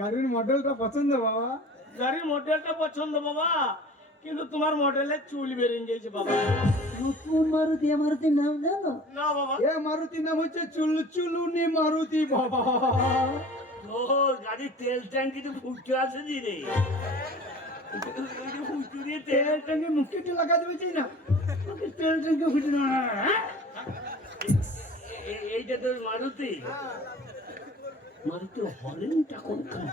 গাড়ির মডেলটা পছন্দ বাবা? গাড়ির মডেলটা পছন্দ বাবা, কিন্তু তোমার মডেলের চুল বেরিয়ে গেছে বাবা। নতুন মারুতি, মারুতির নাম জানো? না বাবা, এ মারুতির নাম হচ্ছে চুলচুলুনি মারুতি বাবা। ও গাড়ির তেল ট্যাঙ্কি তো ফুটতে আছে জি রে, ফুটু দিয়ে তেল। তেল ট্যাঙ্কি মুখে লাগা দিয়েছি না, ওকে তেল ট্যাঙ্কি ফুটে না। এইটা তোর মারুতি? মারুতি হরেনটা কোনখানে?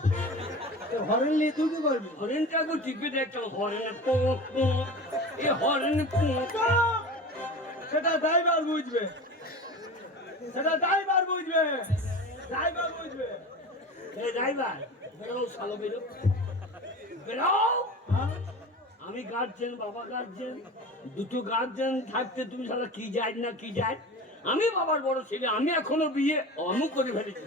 হরেন নিয়ে তুই কি করবি? হরেনটা তো টিপে দেখতাম, হরেন পোঁক পোঁক, এ হরেন পোঁক। সেটা ড্রাইভার বুঝবে, সেটা ড্রাইভার বুঝবে, ড্রাইভার বুঝবে। এই ড্রাইভার, বেরো শালো বেরো, বেরো। হ্যাঁ? আমি গার্জেন, বাবা গার্জেন, দুটো গার্জেন থাকতে তুমি সারা কি যায় না কি যায়। আমি বাবার বড় ছেলে, আমি এখনো বিয়ে অমুক করে ফেলেছি।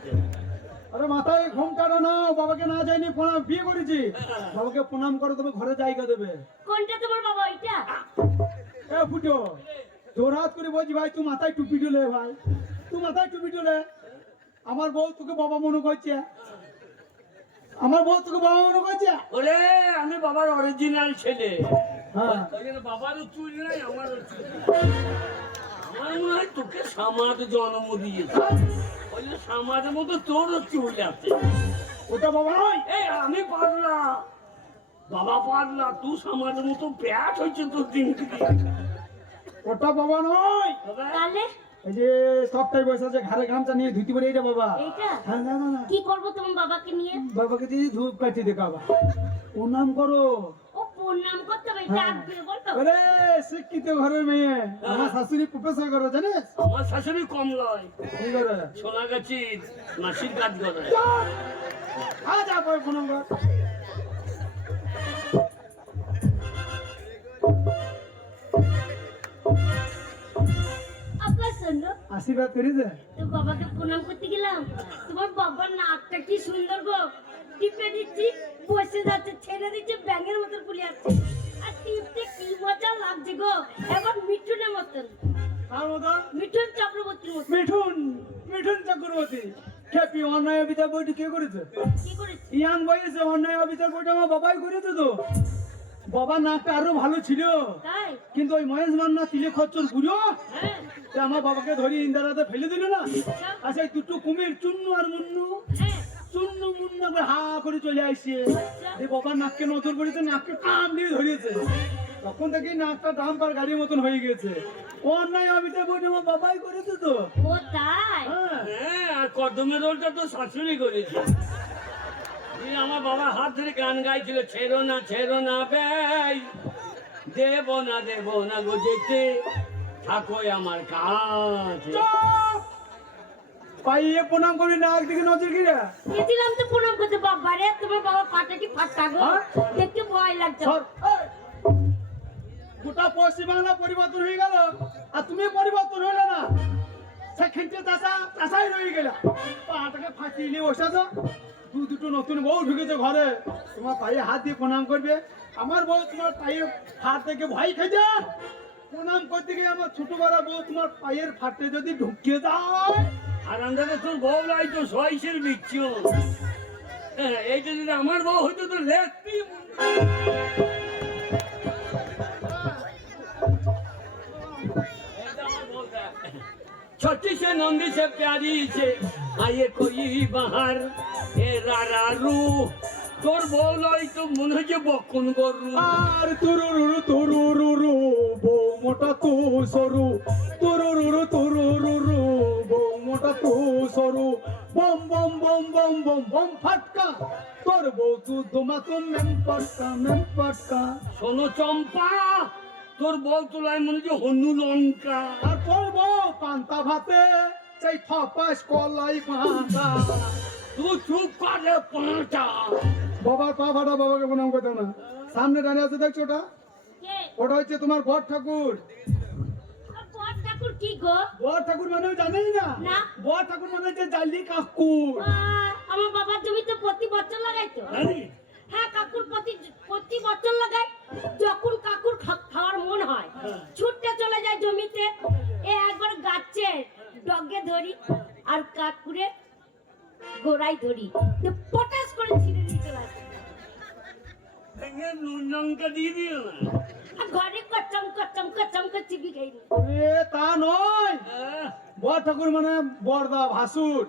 আরে মাথায় ঘোমটাটা নাও, বাবাকে না যায়নি প্রণাম, বিয়ে করেছি, বাবাকে প্রণাম করো, তবে ঘরে জায়গা দেবে। কোনটা তোমার বাবা? ওইটা? এ ফুটো, তোর হাত করে বলছি ভাই, তুই মাথায় টুপি তুলে ভাই, তুই মাথায় টুপি তুলে। আমার বউ তোকে বাবা মনে করছে, আমার বউ তোকে বাবা মনে করছে। ওরে আমি বাবার অরিজিনাল ছেলে। হ্যাঁ। ওই জন্য বাবারও চুল নাই, আমারও চুল নাই। আমার মনে হয় তোকে সামাদ জন্ম দিয়েছে, ওই জন্য সামাদের মতো তোরও চুল আছে। ওটা বাবা নয়। এই আমি পারলা, বাবা পারলা, তুই সামাদের মতো প্যাট হয়েছে তোর দিন থেকে। ওটা বাবা নয়। তাহলে এই যে সবটাই বসে আছে, ঘাড়ে গামছা নিয়ে ধুতি পরে, এইটা বাবা। এইটা হ্যাঁ, না না না, কি করবো তোমার বাবাকে নিয়ে? বাবাকে দিয়ে ধূপ কাটি দেখাবা, প্রণাম করো। ও প্রণাম করতে হবে, হ্যাঁ। ডাক দিয়ে বলতো। আরে শিক্ষিত ঘরের মেয়ে, আমার শাশুড়ি প্রফেসর করো জানিস? আমার শাশুড়ি কম লয়, কি করে? সোনাগাছির মাসির কাজ করে। আজ আবার প্রণাম কর। আব্বা শোনো, আশীর্বাদ করেছে। তো বাবাকে প্রণাম করতে গেলাম, তোমার বাবার নাকটা কি সুন্দর গো, টিপে দিচ্ছি বসে যাচ্ছে, ছেড়ে দিচ্ছে ব্যাঙের মতন ফুলে যাচ্ছে, আর টিপতে কি মজা লাগছে গো, এবার মিঠুনের মতন, তার মতন মিঠুন চক্রবর্তীর মতন। মিঠুন, মিঠুন চক্রবর্তী। খেপি অন্যায় অবিচার বইটি কে করেছে? কি করেছে? ইয়াং বয়সে অন্যায় অবিচার বইটা আমার বাবাই করেছে তো। বাবা নাকটা আরো ভালো ছিল, তাই? কিন্তু ওই মহেশ মান্না তিলে খচ্চর বুড়ো, হ্যাঁ, সে আমার বাবাকে ধরে ইন্দারাতে ফেলে দিল না। আচ্ছা, আর সেই দুটো কুমির চুন্নু আর মুন্নু, হ্যাঁ, চুন্নু মুন্নু করে হা করে চলে আসছে। আচ্ছা, এই বাবার নাককে নজর করেছে, নাককে কান দিয়ে ধরিয়েছে, তখন থেকেই নাকটা ডাম্পার গাড়ির মতন হয়ে গেছে। অন্যায় অবিচার বইটা আমার বাবাই করেছে তো। ও তাই? হ্যাঁ। হ্যাঁ, আর কদমের রোলটা তো শাশুড়ি করেছে। এই আমার বাবা হাত ধরে গান গাইছিল, ছেড়ো না বেই, দেব না গো যেতে, থাকো আমার কাছে। চুপ! পাইয়ে প্রণাম করি না একদিকে নজর গিরা গেছিলাম তো প্রণাম করতে বাবা রে, তোমার বাবা পাটা কি ফাটা গো, হ্যাঁ? দেখতে ভয় লাগছে। সর, এই! গোটা পশ্চিমবাংলা পরিবর্তন হয়ে গেল আর তুমি পরিবর্তন হইলে না, সেখানটা চাষাই রয়ে গেল। পাটাকে ফাটিয়ে নিয়ে বসে আছো। দুটো নতুন বউ ঢুকেছে ঘরে, তোমার পায়ে হাত দিয়ে প্রণাম করবে। আমার বউ তোমার পায়ে হাত থেকে ভয় খেয়েছে, প্রণাম করতে গিয়ে আমার ছোট বড় বউ তোমার পায়ের ফাটে যদি ঢুকিয়ে যায়। আর আমরা তোর বউ লাই তো সহিসের বিচ্ছু। এইটা যদি আমার বউ হইতো তো লেখতি। छोटी से नंदी से प्यारी से आइए कोई बाहर ए रारू তোর বউ লই তো মনে হচ্ছে বকুন গরু। আর তুরুরু বউ মোটা তু সরু, তুরুরু বউ মোটা তু সরু, বম বম বম বম বম বম ফাটকা, তোর বউ তু দমা তুম মেম পাটকা। শোনো চম্পা, তোর বউ তোলাই মনে হচ্ছে হনু লঙ্কা। আর তোর বউ পান্তা ভাতে সেই থপাস কলাই পান্তা। তুই চুপ করে পাঁচা। বাবার পা ফাটা, বাবাকে প্রণাম করতে না। সামনে দাঁড়িয়ে আছে দেখছো ওটা, কে? ওটা হচ্ছে তোমার বর ঠাকুর। বড় ঠাকুর কি গো? বর ঠাকুর মানে জানেই না? না। বর ঠাকুর মানে যে জালি কাকুর। আমার বাবার জমিতে প্রতি বছর লাগাইতো। জানি? হ্যাঁ, কাকুর প্রতি বছর লাগাই। যখন কাকুর খাওয়ার মন হয় ছুটতে চলে যায় জমিতে, একবার গাছে ডগে ধরি আর কাকুরে গোড়ায় ধরি, পটাশ করে ছিঁড়ে নিয়ে চলে আসে। ভেঙে নুন লঙ্কা দিয়ে দিও না। আর ঘরে কচম করে চিবি খাই নি। এ তা নয়, বর ঠাকুর মানে বরদা ভাসুর।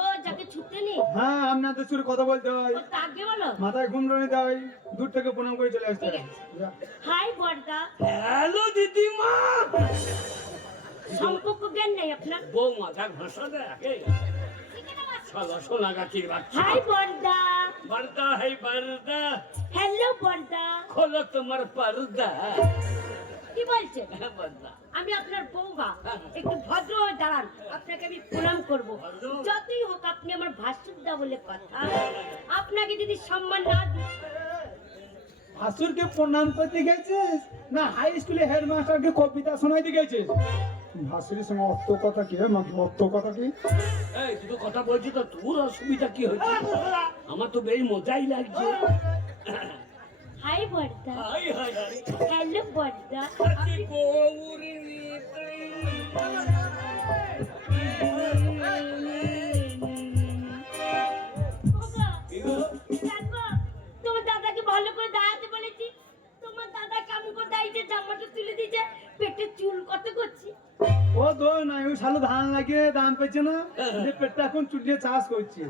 ও যাকে ছুটতে নি, হ্যাঁ, আপনাদের সুরে কথা বলতে হয়, ও তাকে বলো। মাথায় ঘুমড়ানি দেওয়া হয়, দূর থেকে প্রণাম করে চলে আসতে হয়। হাই বড়দা, হ্যালো দিদিমা। সম্পর্ক জ্ঞান নেই আপনার। বউ মাথা ঘষা দেখে সালা সোনা গাছির বাচ্চা। হাই বড়দা। বর্দা है বর্দা, হ্যালো বড়দা। খোলো তোমার পর্দা। কি বলছেন? হ্যাঁ বর্দা। আমি আপনার বৌমা, একটু ভদ্র হয়ে দাঁড়ান, আপনাকে আমি প্রণাম করব। যতই হোক আপনি আমার ভাসুরদা বলে কথা, আপনাকে যদি সম্মান না দিই। ভাসুরকে প্রণাম করতে গেছিস না হাই স্কুলে হেডমাস্টারকে কবিতা শোনাইতে গেছিস? ভাসুরের সঙ্গে অর্থ কথা কি? অর্থ কথা কি? এই তুই তো কথা বলছিস, তো তোর অসুবিধা কি হচ্ছে? আমার তো বেশ মজাই লাগছে। হাই বড়দা। Hi hi hi. হ্যালো বড়দা। আরে বউরে নিতাই। বাবা, দেখো, তোমার দাদাকে ভালো করে দাঁড়াতে বলেছি, তোমার দাদা কেমন করে দাঁড়িয়েছে, জামাটা তুলে দিয়েছে, পেটে চুল কত করছি। ও দোষ নাই, ওই শালো ধান লাগিয়ে দাম পেয়েছে না, যে পেটটা এখন চুলিয়ে চাষ করছে।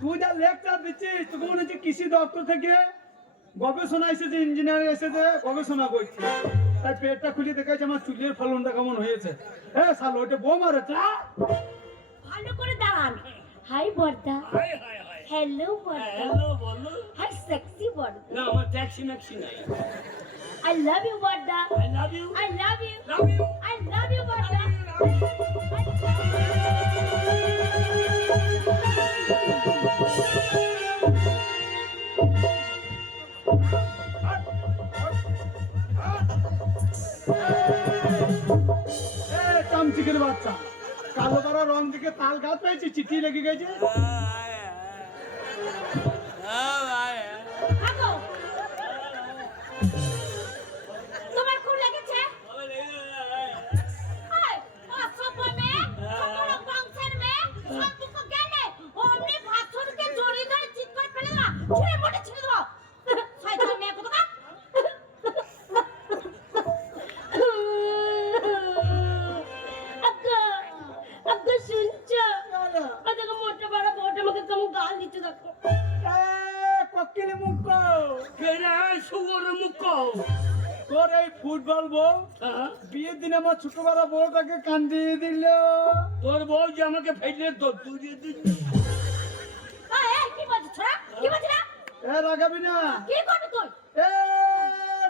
তুই যা লেকচার দিচ্ছিস, তোকে মনে হচ্ছে কৃষি দপ্তর থেকে গবেষণা এসেছে, ইঞ্জিনিয়ার এসেছে, গবেষণা করছে। তাই পেটটা খুলে দেখাচ্ছে আমার চুলের ফলনটা কেমন হয়েছে। হ্যাঁ শালো, ওটা বউ মারেছে। ভালো করে দাঁড়ান। হাই বড়দা। Hi hi hi. হ্যালো বড়দা। হ্যালো বলো। হাই সেক্সি বড়দা। না আমার ট্যাক্সি ম্যাক্সি নাই। I love you বড়দা। I love you. I love you. Love you. I love you বড়দা। চামচিকের বাচ্চা, কালো পাড়া রং দিকে তাল গাছ পেয়েছি, চিঠি লেগে গেছে। থাকো। তোমার খুব লেগেছে? এই, অসভ্য মেয়ে, ছোট লোক বংশের মেয়ে, সম্পর্ক জ্ঞানে, অমনি ভাসুরকে জড়িয়ে ধরে চিৎ করে ফেলে না, ছুঁড়ে মোটে ছেড়ে দেবো। শয়তান মেয়ে কোথাকার। আব্বা শুনছো? ওদেরকে মোটা বড় বউটা আমাকে কেমন গাল দিচ্ছে দেখো। কক্কিনি মুখ, কেরা সুগর মুখ। তোর এই ফুটবল বউ হ্যাঁ? বিয়ের দিন আমার ছোট বড় বউটাকে কান্দিয়ে দিল। তোর বউ যে আমাকে ফেলে দূরিয়ে দিল। এই, কি বলছিস ছোড়া? কি বলছিস না? এ রাগাবি না, কি করবি তুই? এ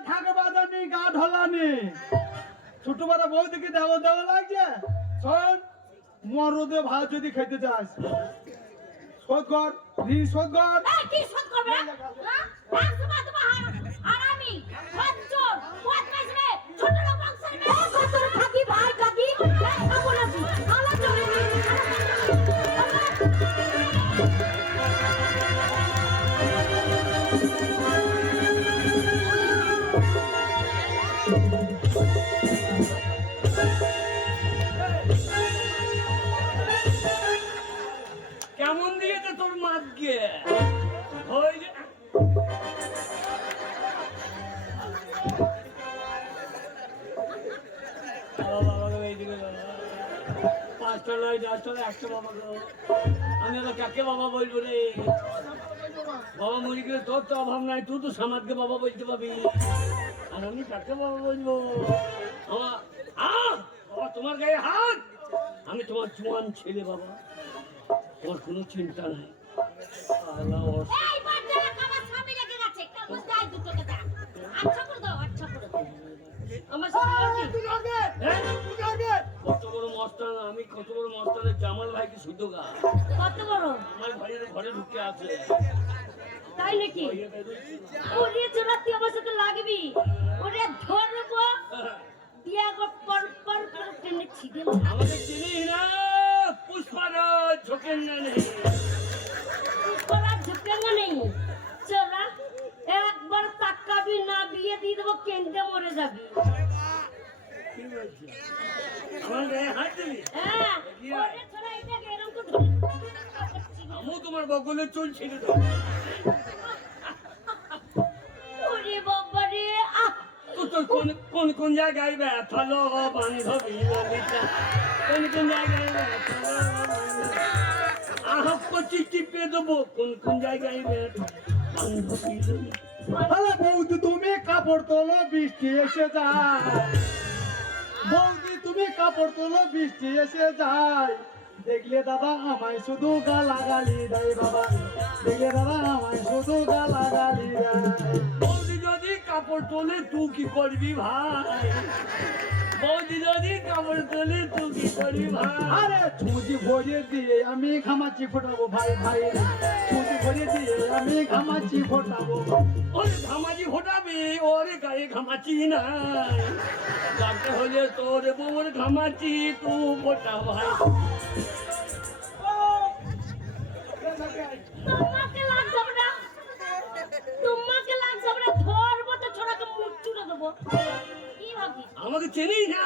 ঢাকা বাজানি গা ঢলানি। ছোট বড় বউ দেখে দেওয়া দেওয়া লাগছে। শোন, মরদে ভাত যদি খেতে চাস, শোধ কর, ঋণ শোধ কর। এই কি শোধ করবে? হ্যাঁ? একসময় তোমার হারামি, খচ্চর, বদমাইশ রে, ছোট লোক বংশের মেয়ে। তোর কাকি ভাই কাকি, খাবো নাকি? আলাদা চলে নি। কেমন দিয়েছে তোর মাকে? ওই যে পাঁচটা নয়, দশটা নয়, একটা বাবা গো। আমি আবার কাকে বাবা বলবো রে? বাবা মরে গেলে তোর তো অভাব নাই, তুই তো সমাজকে বাবা বলতে পারবি, আর আমি কাকে বাবা বলবো? আমার বাবা তোমার গায়ে হাত, আমি তোমার জোয়ান ছেলে বাবা, তোমার কোনো চিন্তা নাই। এই বাচ্চারা আমার স্বামী রেখে গেছে, কাগজ গায়ে দুটো কথা। আচ্ছা করে দাও, আচ্ছা করে দাও। আমার স্বামী কি? কত বড় মস্তান, আমি কত বড় মস্তানের জামাল ভাইকে শুদ্ধ গা কত বড়? আমার ঘরে ঢুকে আছে। তাই নাকি? ওরে চোরা তুই আমার সাথে লাগবি, ওরে ধরবো দিয়া গো পর পর করে টেনে ছিড়ে মারবো। আমাকে চিনিস না, পুষ্পারাজ ঝোঁকেন না নেই। তোরা ঝুঁকেঙ্গা নেই চোরা, একবার তাকাবি না, বিয়ে দিয়ে দেবো, কেন্দ্রে মরে যাবি। কি বলছিস? আমার গায়ে হাত দিবি? হ্যাঁ, ওরে চোরা এটাকে এরকম করে আমিও তোমার বগলের চুল ছিঁড়ে দেবো। ওরে বাবা রে, আহ তোর কোন কোন জায়গায় ব্যথা লো বান্ধবী ললিতা, কোন জায়গায় ব্যথা লো আহ কচি টিপে দেবো, কোন জায়গায় ব্যথা বান্ধবী ললিতা। আরে বৌদি তুমি কাপড় তোলো, বৃষ্টি এসে যায়। বৌদি তুমি কাপড় তোলো, বৃষ্টি এসে যায়। দেখলে দাদা আমায় শুধু গালাগালি দেয় বাবা, দেখলে দাদা আমায় শুধু গালাগালি দেয়। বৌদি যদি কাপড় তোলে তুই কি করবি ভাই? বৌদি যদি কাপড় তোলে তুই কি করবি ভাই? আরে ছুঁচি ভরে দিয়ে আমি ঘামাচি ফোটাবো ভাই ভাই, ছুঁচি ভরে দিয়ে আমি ঘামাচি ফোটাবো। ওরে ঘামাচি ফোটাবি, ওরে গায়ে ঘামাচি নাই, যাকে হলে তোর বউর ঘামাচি তুই ফোটা ভাই। তোমাকে লাগবে না, তোমাকে লাগবে না, ধরবো তো ছোড়াকে মুখ চুড়ে দেবো। কি ভাবছিস? আমাকে চিনিস না,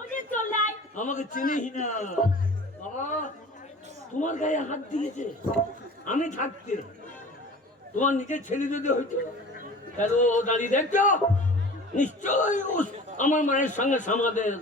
ওরে চলে আয়। আমাকে চিনিস না বাবা। তোমার গায়ে হাত দিয়েছে, আমি থাকতে তোমার নিজের ছেলে যদি হইতো তাহলে ও দাঁড়িয়ে দেখতো, নিশ্চয়ই ও আমার মায়ের সঙ্গে সমাদের।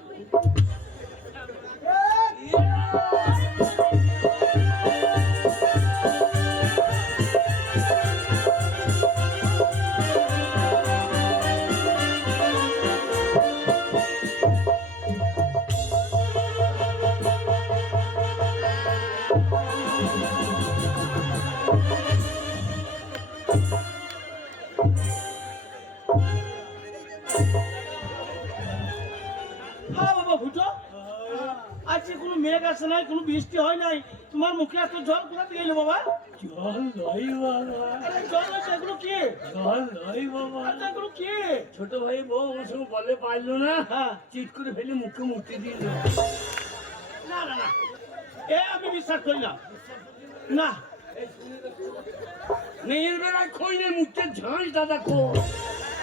হ্যাঁ বাবা ভুটো, আজকে কোনো মেঘ আসে নাই, কোনো বৃষ্টি হয় নাই, তোমার মুখে এত জল কোথা থেকে এলো বাবা? জল নয় বাবা, আরে জল আছে, এগুলো কি? জল নয় বাবা। আচ্ছা, এগুলো কি? ছোট ভাই বউ আমার সঙ্গে বলে পারলো না, হ্যাঁ। চিট করে ফেলে মুখে মুক্তি দিল। না না না, এ আমি বিশ্বাস করি না। না, মেয়ের বেলায় খই নেই, মুখের ঝাঁঝ দাদা খো,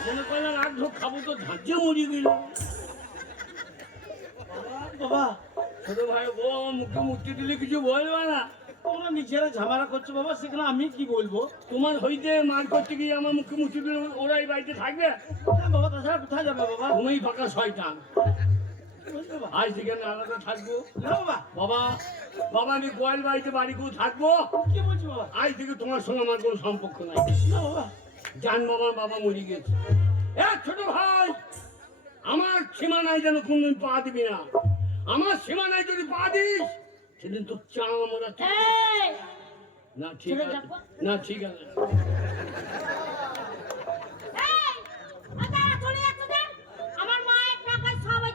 মনে করলেন আগ ঢোক খাবো তো ঝাঁঝে মরি গেল। বাবা ছোট ভাই বউ আমার মুখে মুক্তি দিলে কিছু বলবে না। তোমরা নিজেরা ঝামেলা করছো বাবা, সেখানে আমি কি বলবো? তোমার হইতে মার করতে গিয়ে আমার মুখে মুক্তি দিলে ওরাই বাড়িতে থাকবে? হ্যাঁ বাবা, তাছাড়া কোথায় যাবে বাবা? তুমি ফাঁকা শয়তান, বলছো বাবা? আজ থেকে আমি আলাদা থাকবো। না বাবা, বাবা বাবা আমি গোয়াল বাড়িতে বাড়ি করে থাকবো, কি বলছো বাবা? আজ থেকে তোমার সঙ্গে আমার কোনো সম্পর্ক নাই। না বাবা, জান বাবার বাবা মরে গেছে। ছোট ভাই, আমার সীমানায় যেন কোনদিন পা দিবি না, আমার সীমানায় যদি পা দিস সেদিন তো চাম আমরা। এই না ঠিক আছে, না ঠিক আছে। এই আদা চলে যাচ্ছে, আমার মায়ের টাকায় সবাই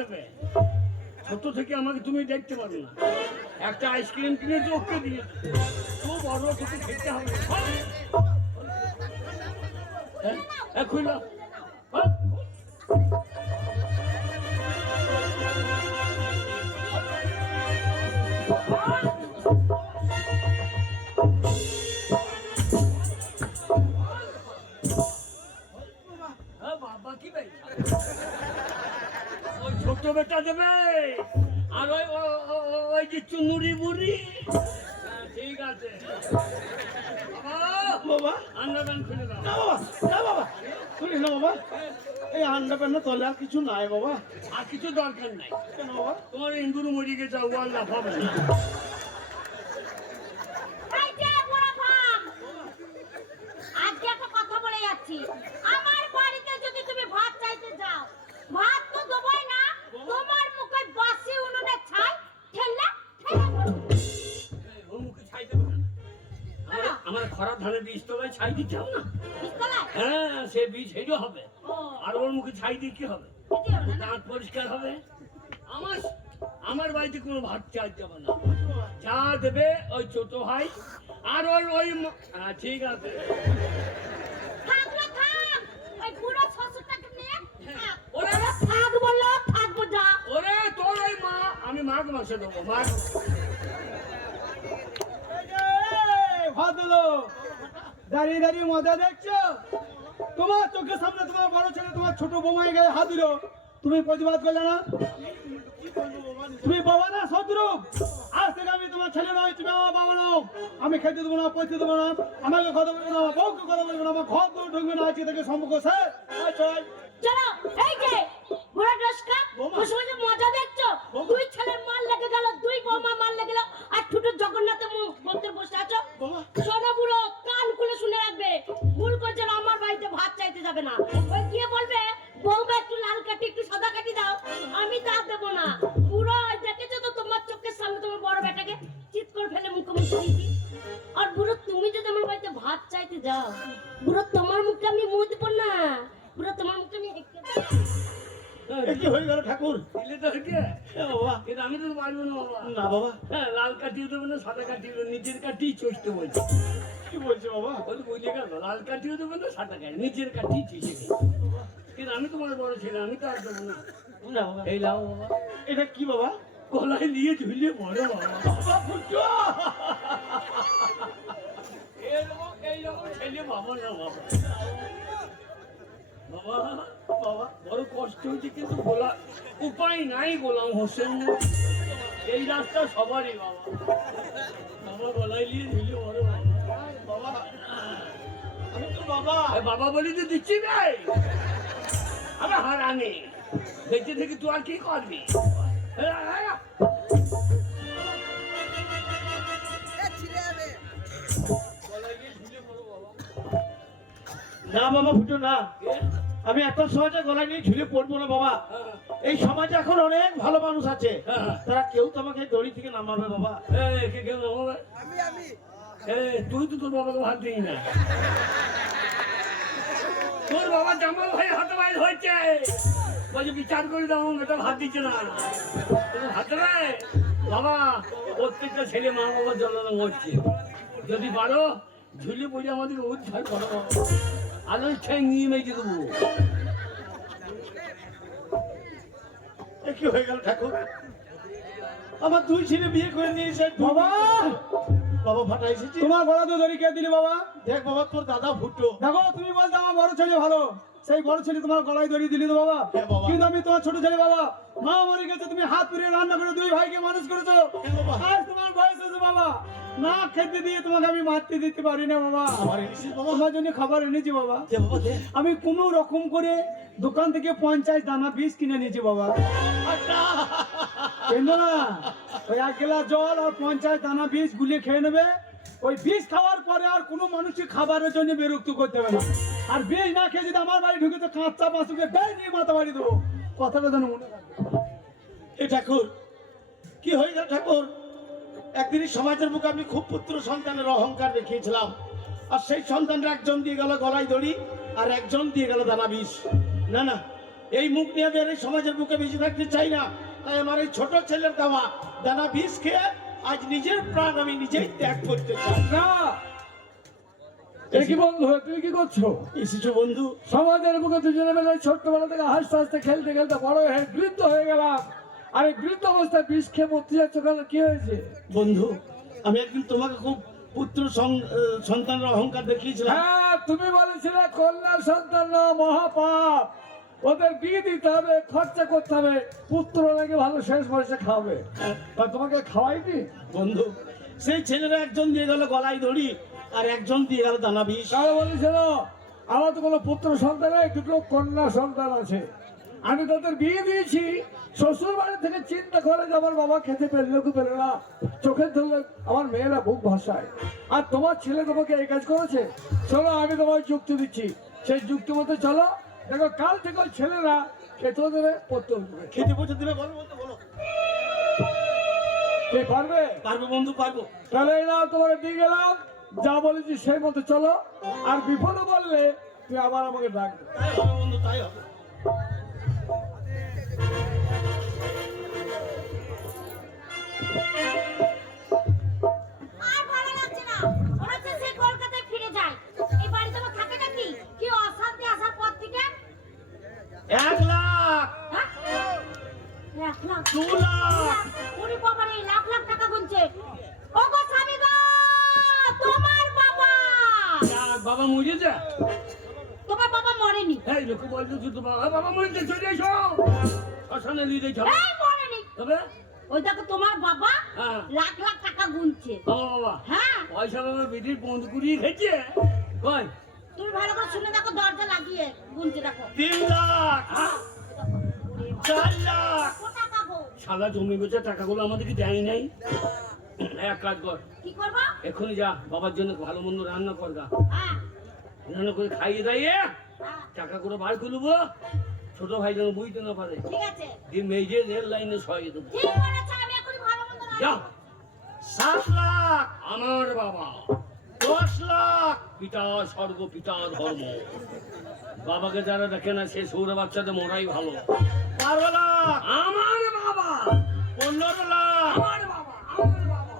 দেবে। ছোট থেকে আমাকে তুমি দেখতে পারো না, একটা আইসক্রিম কিনে তো ওকে দিয়ে তো বড় তোকে খেতে হবে। হ্যাঁ খুললাম। বাবা কি ভাই ওই ছোট বেটা দেবে আর ওই যে চুনুরি বুড়ি। ঠিক আছে বাবা আন্ডারপ্যান্ট খুলে দাও। না বাবা, না বাবা, শুনিস না বাবা, এই আন্ডারপ্যান্ট তলে আর কিছু নাই বাবা। আর কিছু দরকার নাই। কেন বাবা? তোমার ইন্দুর মরি গেছে, ওয়াল লাফাবে না। এই যে বড় ভাগ, আজকে একটা কথা বলে যাচ্ছি। আমার বাড়িতে যদি তুমি ভাত চাইতে যাও, ভাত তো দেবই না, তোমার মুখে বাসি উনুনে ছাই ঠেলা ঠেলা করো। ওর মুখে ছাই দেবো না। আমার খরার ধানের বীজ তোলায় ছাই দিতে হবে না। বিস্তলায়? হ্যাঁ সে বীজ হেঁটে হবে। ও, আর ওর মুখে ছাই দিয়ে কি হবে? দিতে হবে না? দাঁত পরিষ্কার হবে। আমার আমার বাড়িতে কোনো ভাত চাই যাবে না। যা দেবে ওই ছোট ভাই আর ওই ঠিক আছে। থাকলে থাক, ওই বুড়ো শ্বশুরটাকে নিয়ে থাক। ওরে থাক বললো থাকবো যা। ওরে তোর ওই মা, আমি মাঘ মাসে দেবো। মাঘ এই যে, ভাত হলো। দাঁড়িয়ে দাঁড়িয়ে মজা দেখছো? তোমার চোখের সামনে তোমার বড় ছেলে তোমার ছোট বোমায় গায়ে হাত দিল, তুমি প্রতিবাদ করলে না? তুমি বাবা না শত্রু? আজ থেকে আমি তোমার ছেলে নয়, তুমি আমার বাবা নাও। আমি খেতে দেবো না, পড়তে দেবো না, আমাকে কথা বলবে না, আমার বউকে কথা বলবে না, আমার ঘর দূর ঢুকবে না। আজকে থেকে সম্পর্ক স্যার। চলো, এই যে বুড়ো ডসকা, বৌমা। বসে বসে মজা দেখছো? বৌমা। দুই ছেলের মাল লেগে গেল, দুই বৌমা মাল লেগে গেল, আর ছোট জগন্নাথের মধ্যে বসে আছো। বৌমা। শোনো বুড়ো, কান খুলে শুনে রাখবে, ভুল করছো না, আমার বাড়িতে ভাত চাইতে যাবে না। ওই গিয়ে বলবে বৌমা একটু লাল কাটি একটু সাদা কাটি দাও, আমি তা দেবো না। বুড়ো দেখেছো তো তোমার চোখের সামনে তোমার বড় বেটাকে চিৎ করে ফেলে মুখোমুখি দিয়েছি। আর বুড়ো তুমি যদি আমার বাড়িতে ভাত চাইতে যাও, বুড়ো তোমার মুখে আমি মুখ দেবো না, বুড়ো তোমার মুখে আমি হেঁকে দেবো। এ কি হয়ে গেল ঠাকুর? দিলে তো হেঁটে। এ বাবা, কিন্তু আমি তো পারবো না বাবা। না বাবা, হ্যাঁ লাল কাটিয়ে দেবো না, সাদা কাটিয়ে দেবো, নিজের কাটিয়ে চষতে বলছি। কি বলছে বাবা? বলে বুঝে গেল, লাল কাটিয়ে দেবো না, সাদা কাটি নিজের কাটিয়ে চষে গেল। কিন্তু আমি তোমার বড় ছেলে, আমি তো আর দেবো না। না বাবা, এই লাও বাবা, এটা কি বাবা? গলায় নিয়ে ঝুলিয়ে বড় বাবা। বাবা ফুটো! এইরকম ছেলে বাবা না বাবা। বাবা বাবা, বড় কষ্ট হয়েছে, কিন্তু বলা উপায় নাই। গোলাম হোসেন এই রাস্তা সবারই বাবা। বাবা গলায় নিয়ে ঝুলিয়ে বড় বাবা। বাবা, আমি তো বাবা। এই বাবা বলি তো দিচ্ছি ভাই। আরে হারানি বেঁচে থেকে তুই আর কি করবি? না বাবা ফুটো না, আমি এত সহজে গলা নিয়ে ঝুলে পড়বো না বাবা। এই সমাজে এখন অনেক ভালো মানুষ আছে, তারা কেউ তো আমাকে দড়ি থেকে নামাবে বাবা। তুই তো তোর বাবাকে ভাত দিই না। তোর বাবা জামাল ভাই হাতে বাইর হয়েছে, বলছে বিচার করে দাও, এটা ভাত দিচ্ছে না। ভাত দেবে বাবা? প্রত্যেকটা ছেলে মা বাবার জন্য মরছে। যদি পারো ঝুলে পড়ে আমাদের উদ্ধার করো, আলো ইচ্ছায় নিয়ে মেজে দেবো। এ কি হয়ে গেল ঠাকুর? আমার দুই ছেলে বিয়ে করে নিয়েছে বাবা, বাবা ফাটা এসেছে। তোমার গলা তো দড়ি কে দিলি বাবা? দেখ বাবা, তোর দাদা ফুটো। দেখো, তুমি বলতে আমার বড় ছেলে ভালো, সেই বড় ছেলে তোমার গলায় দড়ি দিলি তো বাবা। হ্যাঁ বাবা। কিন্তু আমি তোমার ছোট ছেলে বাবা, মা মরে গেছে, তুমি হাত পুড়িয়ে রান্না করে দুই ভাইকে মানুষ করেছো। হ্যাঁ বাবা। আজ তোমার বয়স হয়েছে বাবা, না খেতে দিয়ে তোমাকে আমি মারতে দিতে পারি না বাবা। আমার এনেছিস বাবা? তোমার জন্য খাবার এনেছি বাবা। দে বাবা দে। আমি কোনো রকম করে দোকান থেকে 50 দানা বীজ কিনে নিয়েছি বাবা। আচ্ছা। কেন না, ওই 1 গ্লাস জল আর 50 দানা বীজ গুলিয়ে খেয়ে নেবে। ওই বীজ খাওয়ার পরে আর কোনো মানুষকে খাবারের জন্য বিরক্ত করতে হবে না। আর বীজ না খেয়ে যদি আমার বাড়ি ঢুকে তো কাঁচা মাছুকে বের নিয়ে মাথা বাড়ি দেবো। কথাটা যেন মনে রাখবে। এ ঠাকুর, কি হয়ে গেল ঠাকুর? একদিন সমাজের মুখে আমি খুব পুত্র সন্তানের অহংকার দেখিয়েছিলাম, আর সেই সন্তানরা একজন দিয়ে গেল গলায় দড়ি, আর একজন দিয়ে গেল দানা বিষ। না না, এই মুখ নিয়ে আমি আর এই সমাজের মুখে বেশি থাকতে চাই না। তাই আমার এই ছোট ছেলের দেওয়া দানা বিষ খেয়ে আজ নিজের প্রাণ আমি নিজেই ত্যাগ করতে চাই। না এ কি বন্ধু তুমি কি করছো? এসেছো বন্ধু? সমাজের মুখে দুজনে মিলে ছোট্টবেলা থেকে হাসতে হাসতে খেলতে খেলতে বড় হয়ে বৃদ্ধ হয়ে গেলাম, আর এই বৃদ্ধ অবস্থায় বিষ খেয়ে মরতে যাচ্ছ কেন? কি হয়েছে? বন্ধু আমি একদিন তোমাকে খুব পুত্র সন্তানের অহংকার দেখিয়েছিলাম। হ্যাঁ তুমি বলেছিলে কন্যা সন্তান না, মহাপাপ, ওদের বিয়ে দিতে হবে, খরচা করতে হবে, পুত্র নাকি ভালো শেষ বয়সে খাবে। তা তোমাকে খাওয়াইনি? বন্ধু সেই ছেলেরা একজন দিয়ে গেল গলায় দড়ি আর একজন দিয়ে গেল দানা বিষ। কারো বলেছিল আমার তো কোনো পুত্র সন্তান নেই, দুটো কন্যা সন্তান আছে, আমি তাদের বিয়ে দিয়েছি। শ্বশুর বাড়ি থেকে চিন্তা করে যে আমার বাবা খেতে পেরলো কি পেরে না, চোখের ধরলে আমার মেয়েরা বুক ভাসায়, আর তোমার ছেলে তোমাকে এই কাজ করেছে। চলো আমি তোমায় যুক্তি দিচ্ছি, সেই যুক্তি মতো চলো। দেখো কাল থেকে ওই ছেলেরা খেতেও দেবে, পড়তেও দেবে। খেতে পৌঁছে দেবে? বলো বলতে বলো। কে পারবে? পারবো বন্ধু, পারবো। তাহলে এই নাও তোমাকে দিয়ে গেলাম, যা বলেছি সেই মতো চলো, আর বিপদে বললে তুই আবার আমাকে ডাকবে। তাই হবে বন্ধু, তাই হবে। আর ভালো লাগছে না, মনে হচ্ছে সে কলকাতায় ফিরে যায়। এই বাড়িতে আমার থাকে নাকি? কি অশান্তি আসার পর থেকে। 1 লাখ, হ্যাঁ? 1 লাখ, 2 লাখ। ওরে বাবা রে, লাখ লাখ টাকা গুনছে। ও গো স্বামী গো, তোমার বাবা। বাবা মরে যা। তোমার বাবা মরেনি। এই লোক বলছো তো বাবা মরে যা, চলে এসো শ্মশানে নিয়ে যাই। এই মরেনি। তবে ওই দেখো তোমার বাবা হ্যাঁ। লাখ লাখ টাকা গুনছে। বাবা হ্যাঁ, পয়সা বাবা বিটির বন্ধ কুড়িয়ে খেয়েছে। কই তুমি ভালো করে শুনে দেখো, দরজা লাগিয়ে গুনছে দেখো। 3 লাখ, 4 লাখ। ও টাকা গো, শালা জমি বেচে টাকাগুলো আমাদেরকে দেয় নাই। এক কাজ কর, কি করবা? এক্ষুনি যা বাবার জন্য ভালো মন্দ রান্না কর গা, হ্যাঁ, রান্না করে খাইয়ে দাইয়ে হ্যাঁ, টাকাগুলো বার করে দেবো। ছোট ভাই যেন বুঝতে না পারে, ঠিক আছে। দিয়ে মেজে রেল লাইনে সরিয়ে দেবো। ঠিক বলেছো, আমি এখনই ভালো মন্দ রান্না যা। করবো। 7 লাখ, আমার বাবা 10 লাখ। পিতা স্বর্গ পিতা ধর্ম, বাবাকে যারা দেখে না সে সৌরে বাচ্চাদের মরাই ভালো। 12 লাখ, আমার বাবা 15 লাখ, আমার বাবা আমার বাবা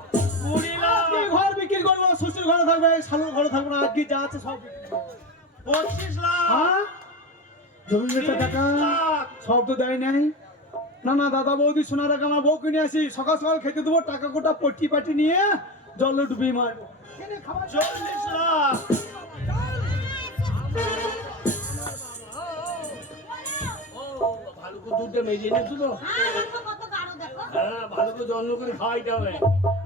20 লাখ, কি ঘর বিক্রি করবো? শ্বশুর ঘরে থাকবে, শাশুর ঘরে থাকবে না, আর কি যা আছে সব বিক্রি করবো। 25 লাখ, হ্যাঁ জমি বেচা 30 টাকা লাখ। সব তো দেয় নাই। না না দাদা বৌদি সোনা টাকা আমার বউ কিনে আসি, সকাল সকাল খেতে দেবো, টাকা গোটা পটি পাটি নিয়ে জলে ডুবিয়ে মারবো। 40 লাখ, ও ভালো করে দুধটা মেজে নিচ্ছ তো? হ্যাঁ, দেখো কত গাঢ় দেখো। হ্যাঁ ভালো করে যত্ন করে খাওয়াইতে হবে।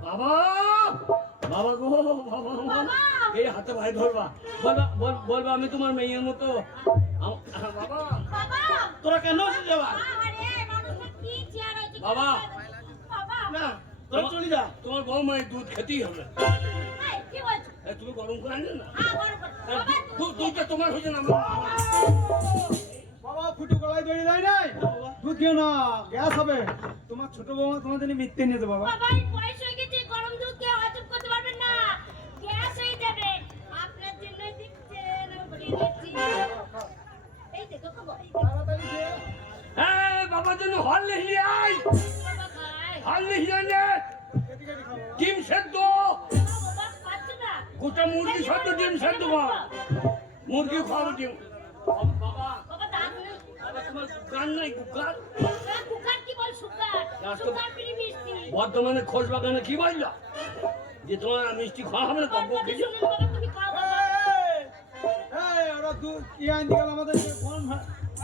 বাবা বাবা গো বাবা, বাবা। এই হাতে ভাই ধরবা, বলবা আমি তোমার মেয়ের মতো। বাবা বাবা, তোরা কেন এসেছিস আবার? আরে মানুষের কি চেয়ার হয়েছে। বাবা। বাবা, না তোরা চলে যা। তোমার বৌমায়ের দুধ খেতেই হবে। এই, কি বলছো? তুমি গরম করে আনলে না? হ্যাঁ, বড় করে। বাবা, দুধটা তোমার হয়েছে না? বাবা ফুটু গলায় দড়ি দেয় নাই, দুধ খেও না, গ্যাস হবে। তোমার ছোট বৌমা তোমার জন্য মিথ্যে নিয়ে দেবো বাবা। বাবা, এই বয়স হয়ে গেছে, গরম দুধ খেয়ে হজম করতে পারবেন না, গ্যাস হয়ে যাবে। আপনার জন্য দিচ্ছেন, আমি দিয়ে দিচ্ছি। এই দেখো খাবো। তাড়াতাড়ি দে। হ্যাঁ বাবার জন্য হল লিখলি আই, বাবা খায়। হল লিখলি আনলে এদিকে এদিকে খাও বাবা। ডিম সেদ্ধ, বাবা খাচ্ছে না। গোটা মুরগি সেদ্ধ, ডিম সেদ্ধ কর। মুরগি খাওয়াবো ডিম। বাবা বাবা দাঁত নেই। বাবা তোমার কুকার নাই? কুকার না, কুকার কি বল, সুগার। সুগার ফ্রি মিষ্টি। বর্তমানে খোঁজ বাগানে কি বললো যে তোমার মিষ্টি খাওয়া হবে না? কম কথা খেয়েছো? শুনুন বাবা, তুমি খাও বাবা। এই, ওরা দুধ কি আইন দিয়ে গেল আমাদের ফোন।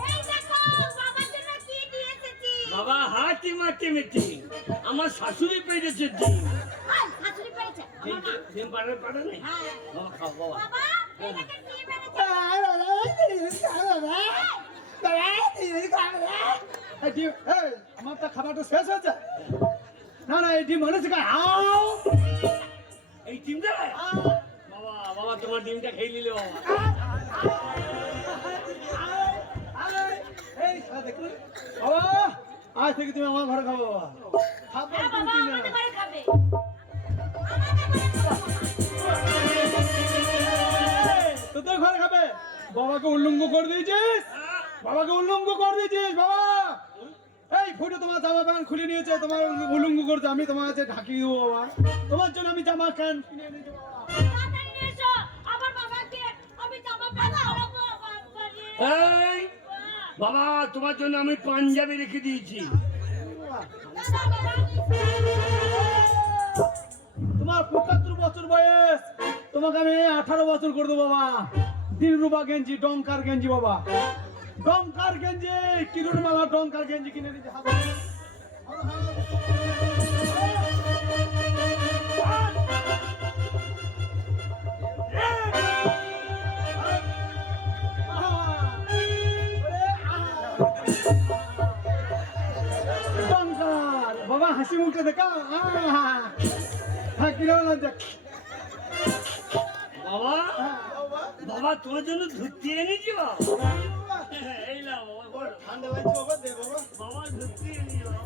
এই দেখো, বাবার জন্য কি দিয়ে এসেছি। বাবা হাতি মাটি মিটি, আমার শাশুড়ি পেয়েছে ডিম। আয়, শাশুড়ি পেয়েছে। ডিম আমার মা। ডিম পারে পারে নাই? হ্যাঁ। বাবা খাও বাবা। বাবা, এই দেখেন কি পেয়েছে। আমারটা খাবারটা শেষ হয়েছে। না না এটি মনে হচ্ছে আও এই ডিম দেয় বাবা। বাবা তোমার ডিমটা খেয়ে নিলে বাবা। এই দেখুন বাবা, আজ থেকে তুমি আমার ঘরে খাবো বাবা। খাবো হ্যাঁ তুমি বাবা, কিনে। আমাদের ঘরে খাবে। আমাদের ঘরে খাবে। তোদের ঘরে খাবে। বাবাকে উল্লঙ্গ করে দিয়েছিস। বাবাকে উল্লঙ্গ করে দিয়েছিস বাবা। এই ফুটো তোমার জামা প্যান্ট খুলে নিয়েছে, তোমার উল্লঙ্গ করছে। আমি তোমার কাছে ঢাকিয়ে দেবো বাবা। তোমার জন্য আমি জামা প্যান্ট কিনে এনেছি বাবা। তাড়াতাড়ি নিয়ে এসো আমার বাবাকে, আমি জামা প্যান্ট পরাবো বাবাকে। এই বাবা, তোমার জন্য আমি পাঞ্জাবি রেখে দিয়েছি। তোমার 75 বছর বয়স, তোমাকে আমি 18 বছর করে দেবো বাবা। দিলরুবা গেঞ্জি, ডঙ্কার গেঞ্জি বাবা, ডঙ্কার গেঞ্জি, কিরুর মালা ডঙ্কার গেঞ্জি কিনে দিয়েছি। ডঙ্কার বাবা, হাসি মুখটা দেখা। হ্যাঁ, কিরম লাগছে? বাবা বাবা, তোমার জন্য ধুতি এনেছি বাবা। এই নাও বাবা, বলো। ঠান্ডা লাগছে বাবা, দে বাবা। বাবা ধুতি এনেছি বাবা।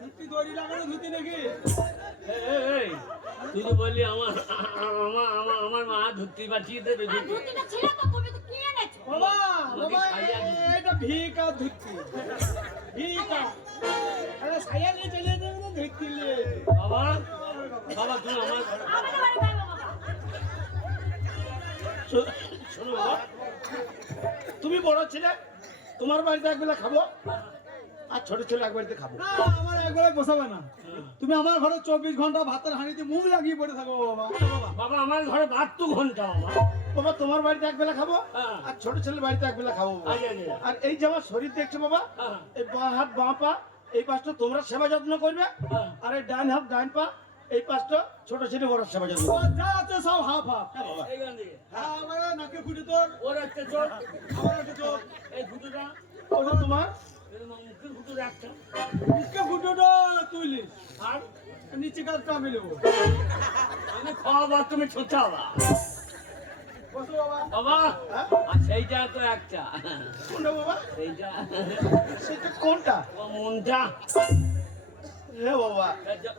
ধুতি দড়ি লাগানো ধুতি নাকি? এই, তুই তো বললি আমার আমার আমার আমার মা ধুতি পাঠিয়ে দেবে। আর ধুতিটা ছিল তো, তুমি তো কি এনেছো? বাবা বাবা, এটা ভিকা ধুতি, ভিকা। আরে সায়া নিয়ে চলে যাবে না, ধুতি নিয়ে। বাবা বাবা, তুমি আমার আমাদের বাড়ি খাবো বাবা। শোনো বাবা, তুমি বড় ছেলে, তোমার বাড়িতে একবেলা খাবো, আর ছোট ছেলে এক বাড়িতে খাবো। না, আমার একবারে পোষাবে না। তুমি আমার ঘরে 24 ঘন্টা ভাতের হাঁড়িতে মুখ লাগিয়ে পড়ে থাকো বাবা। বাবা বাবা, আমার ঘরে 72 ঘন্টা বাবা। বাবা তোমার বাড়িতে একবেলা খাবো, হ্যাঁ। আর ছোট ছেলের বাড়িতে একবেলা খাবো বাবা। আচ্ছা, আচ্ছা। আর এই যে আমার শরীর দেখছো বাবা, হ্যাঁ। এই বাঁ হাত বাঁ পা, এই পাশটা তোমরা সেবা যত্ন করবে, হ্যাঁ। আর এই ডান হাত ডান পা, এই পাশটা ছোট ছেলে বড় সেবা যত্ন ও, করবে। যা আছে সব হাফ হাফ। এইখান থেকে হ্যাঁ, আমার নাকে ফুটে তোর, ওর একটা চোখ, আমার একটা চোখ। এই ফুটোটা, ওটা তোমার মুখের ফুটোটা একটা, নিচকে ফুটোটা তুলিস, আর নিচে কাজটা আমি নেবো। আমি খাওয়াবা, তুমি ছোটাবা বসো বাবা। বাবা। হ্যাঁ? আর সেইটা তো একটা, কোনটা বাবা? সেইটা সেটা কোনটা? ও মনটা। হ্যাঁ বাবা। যা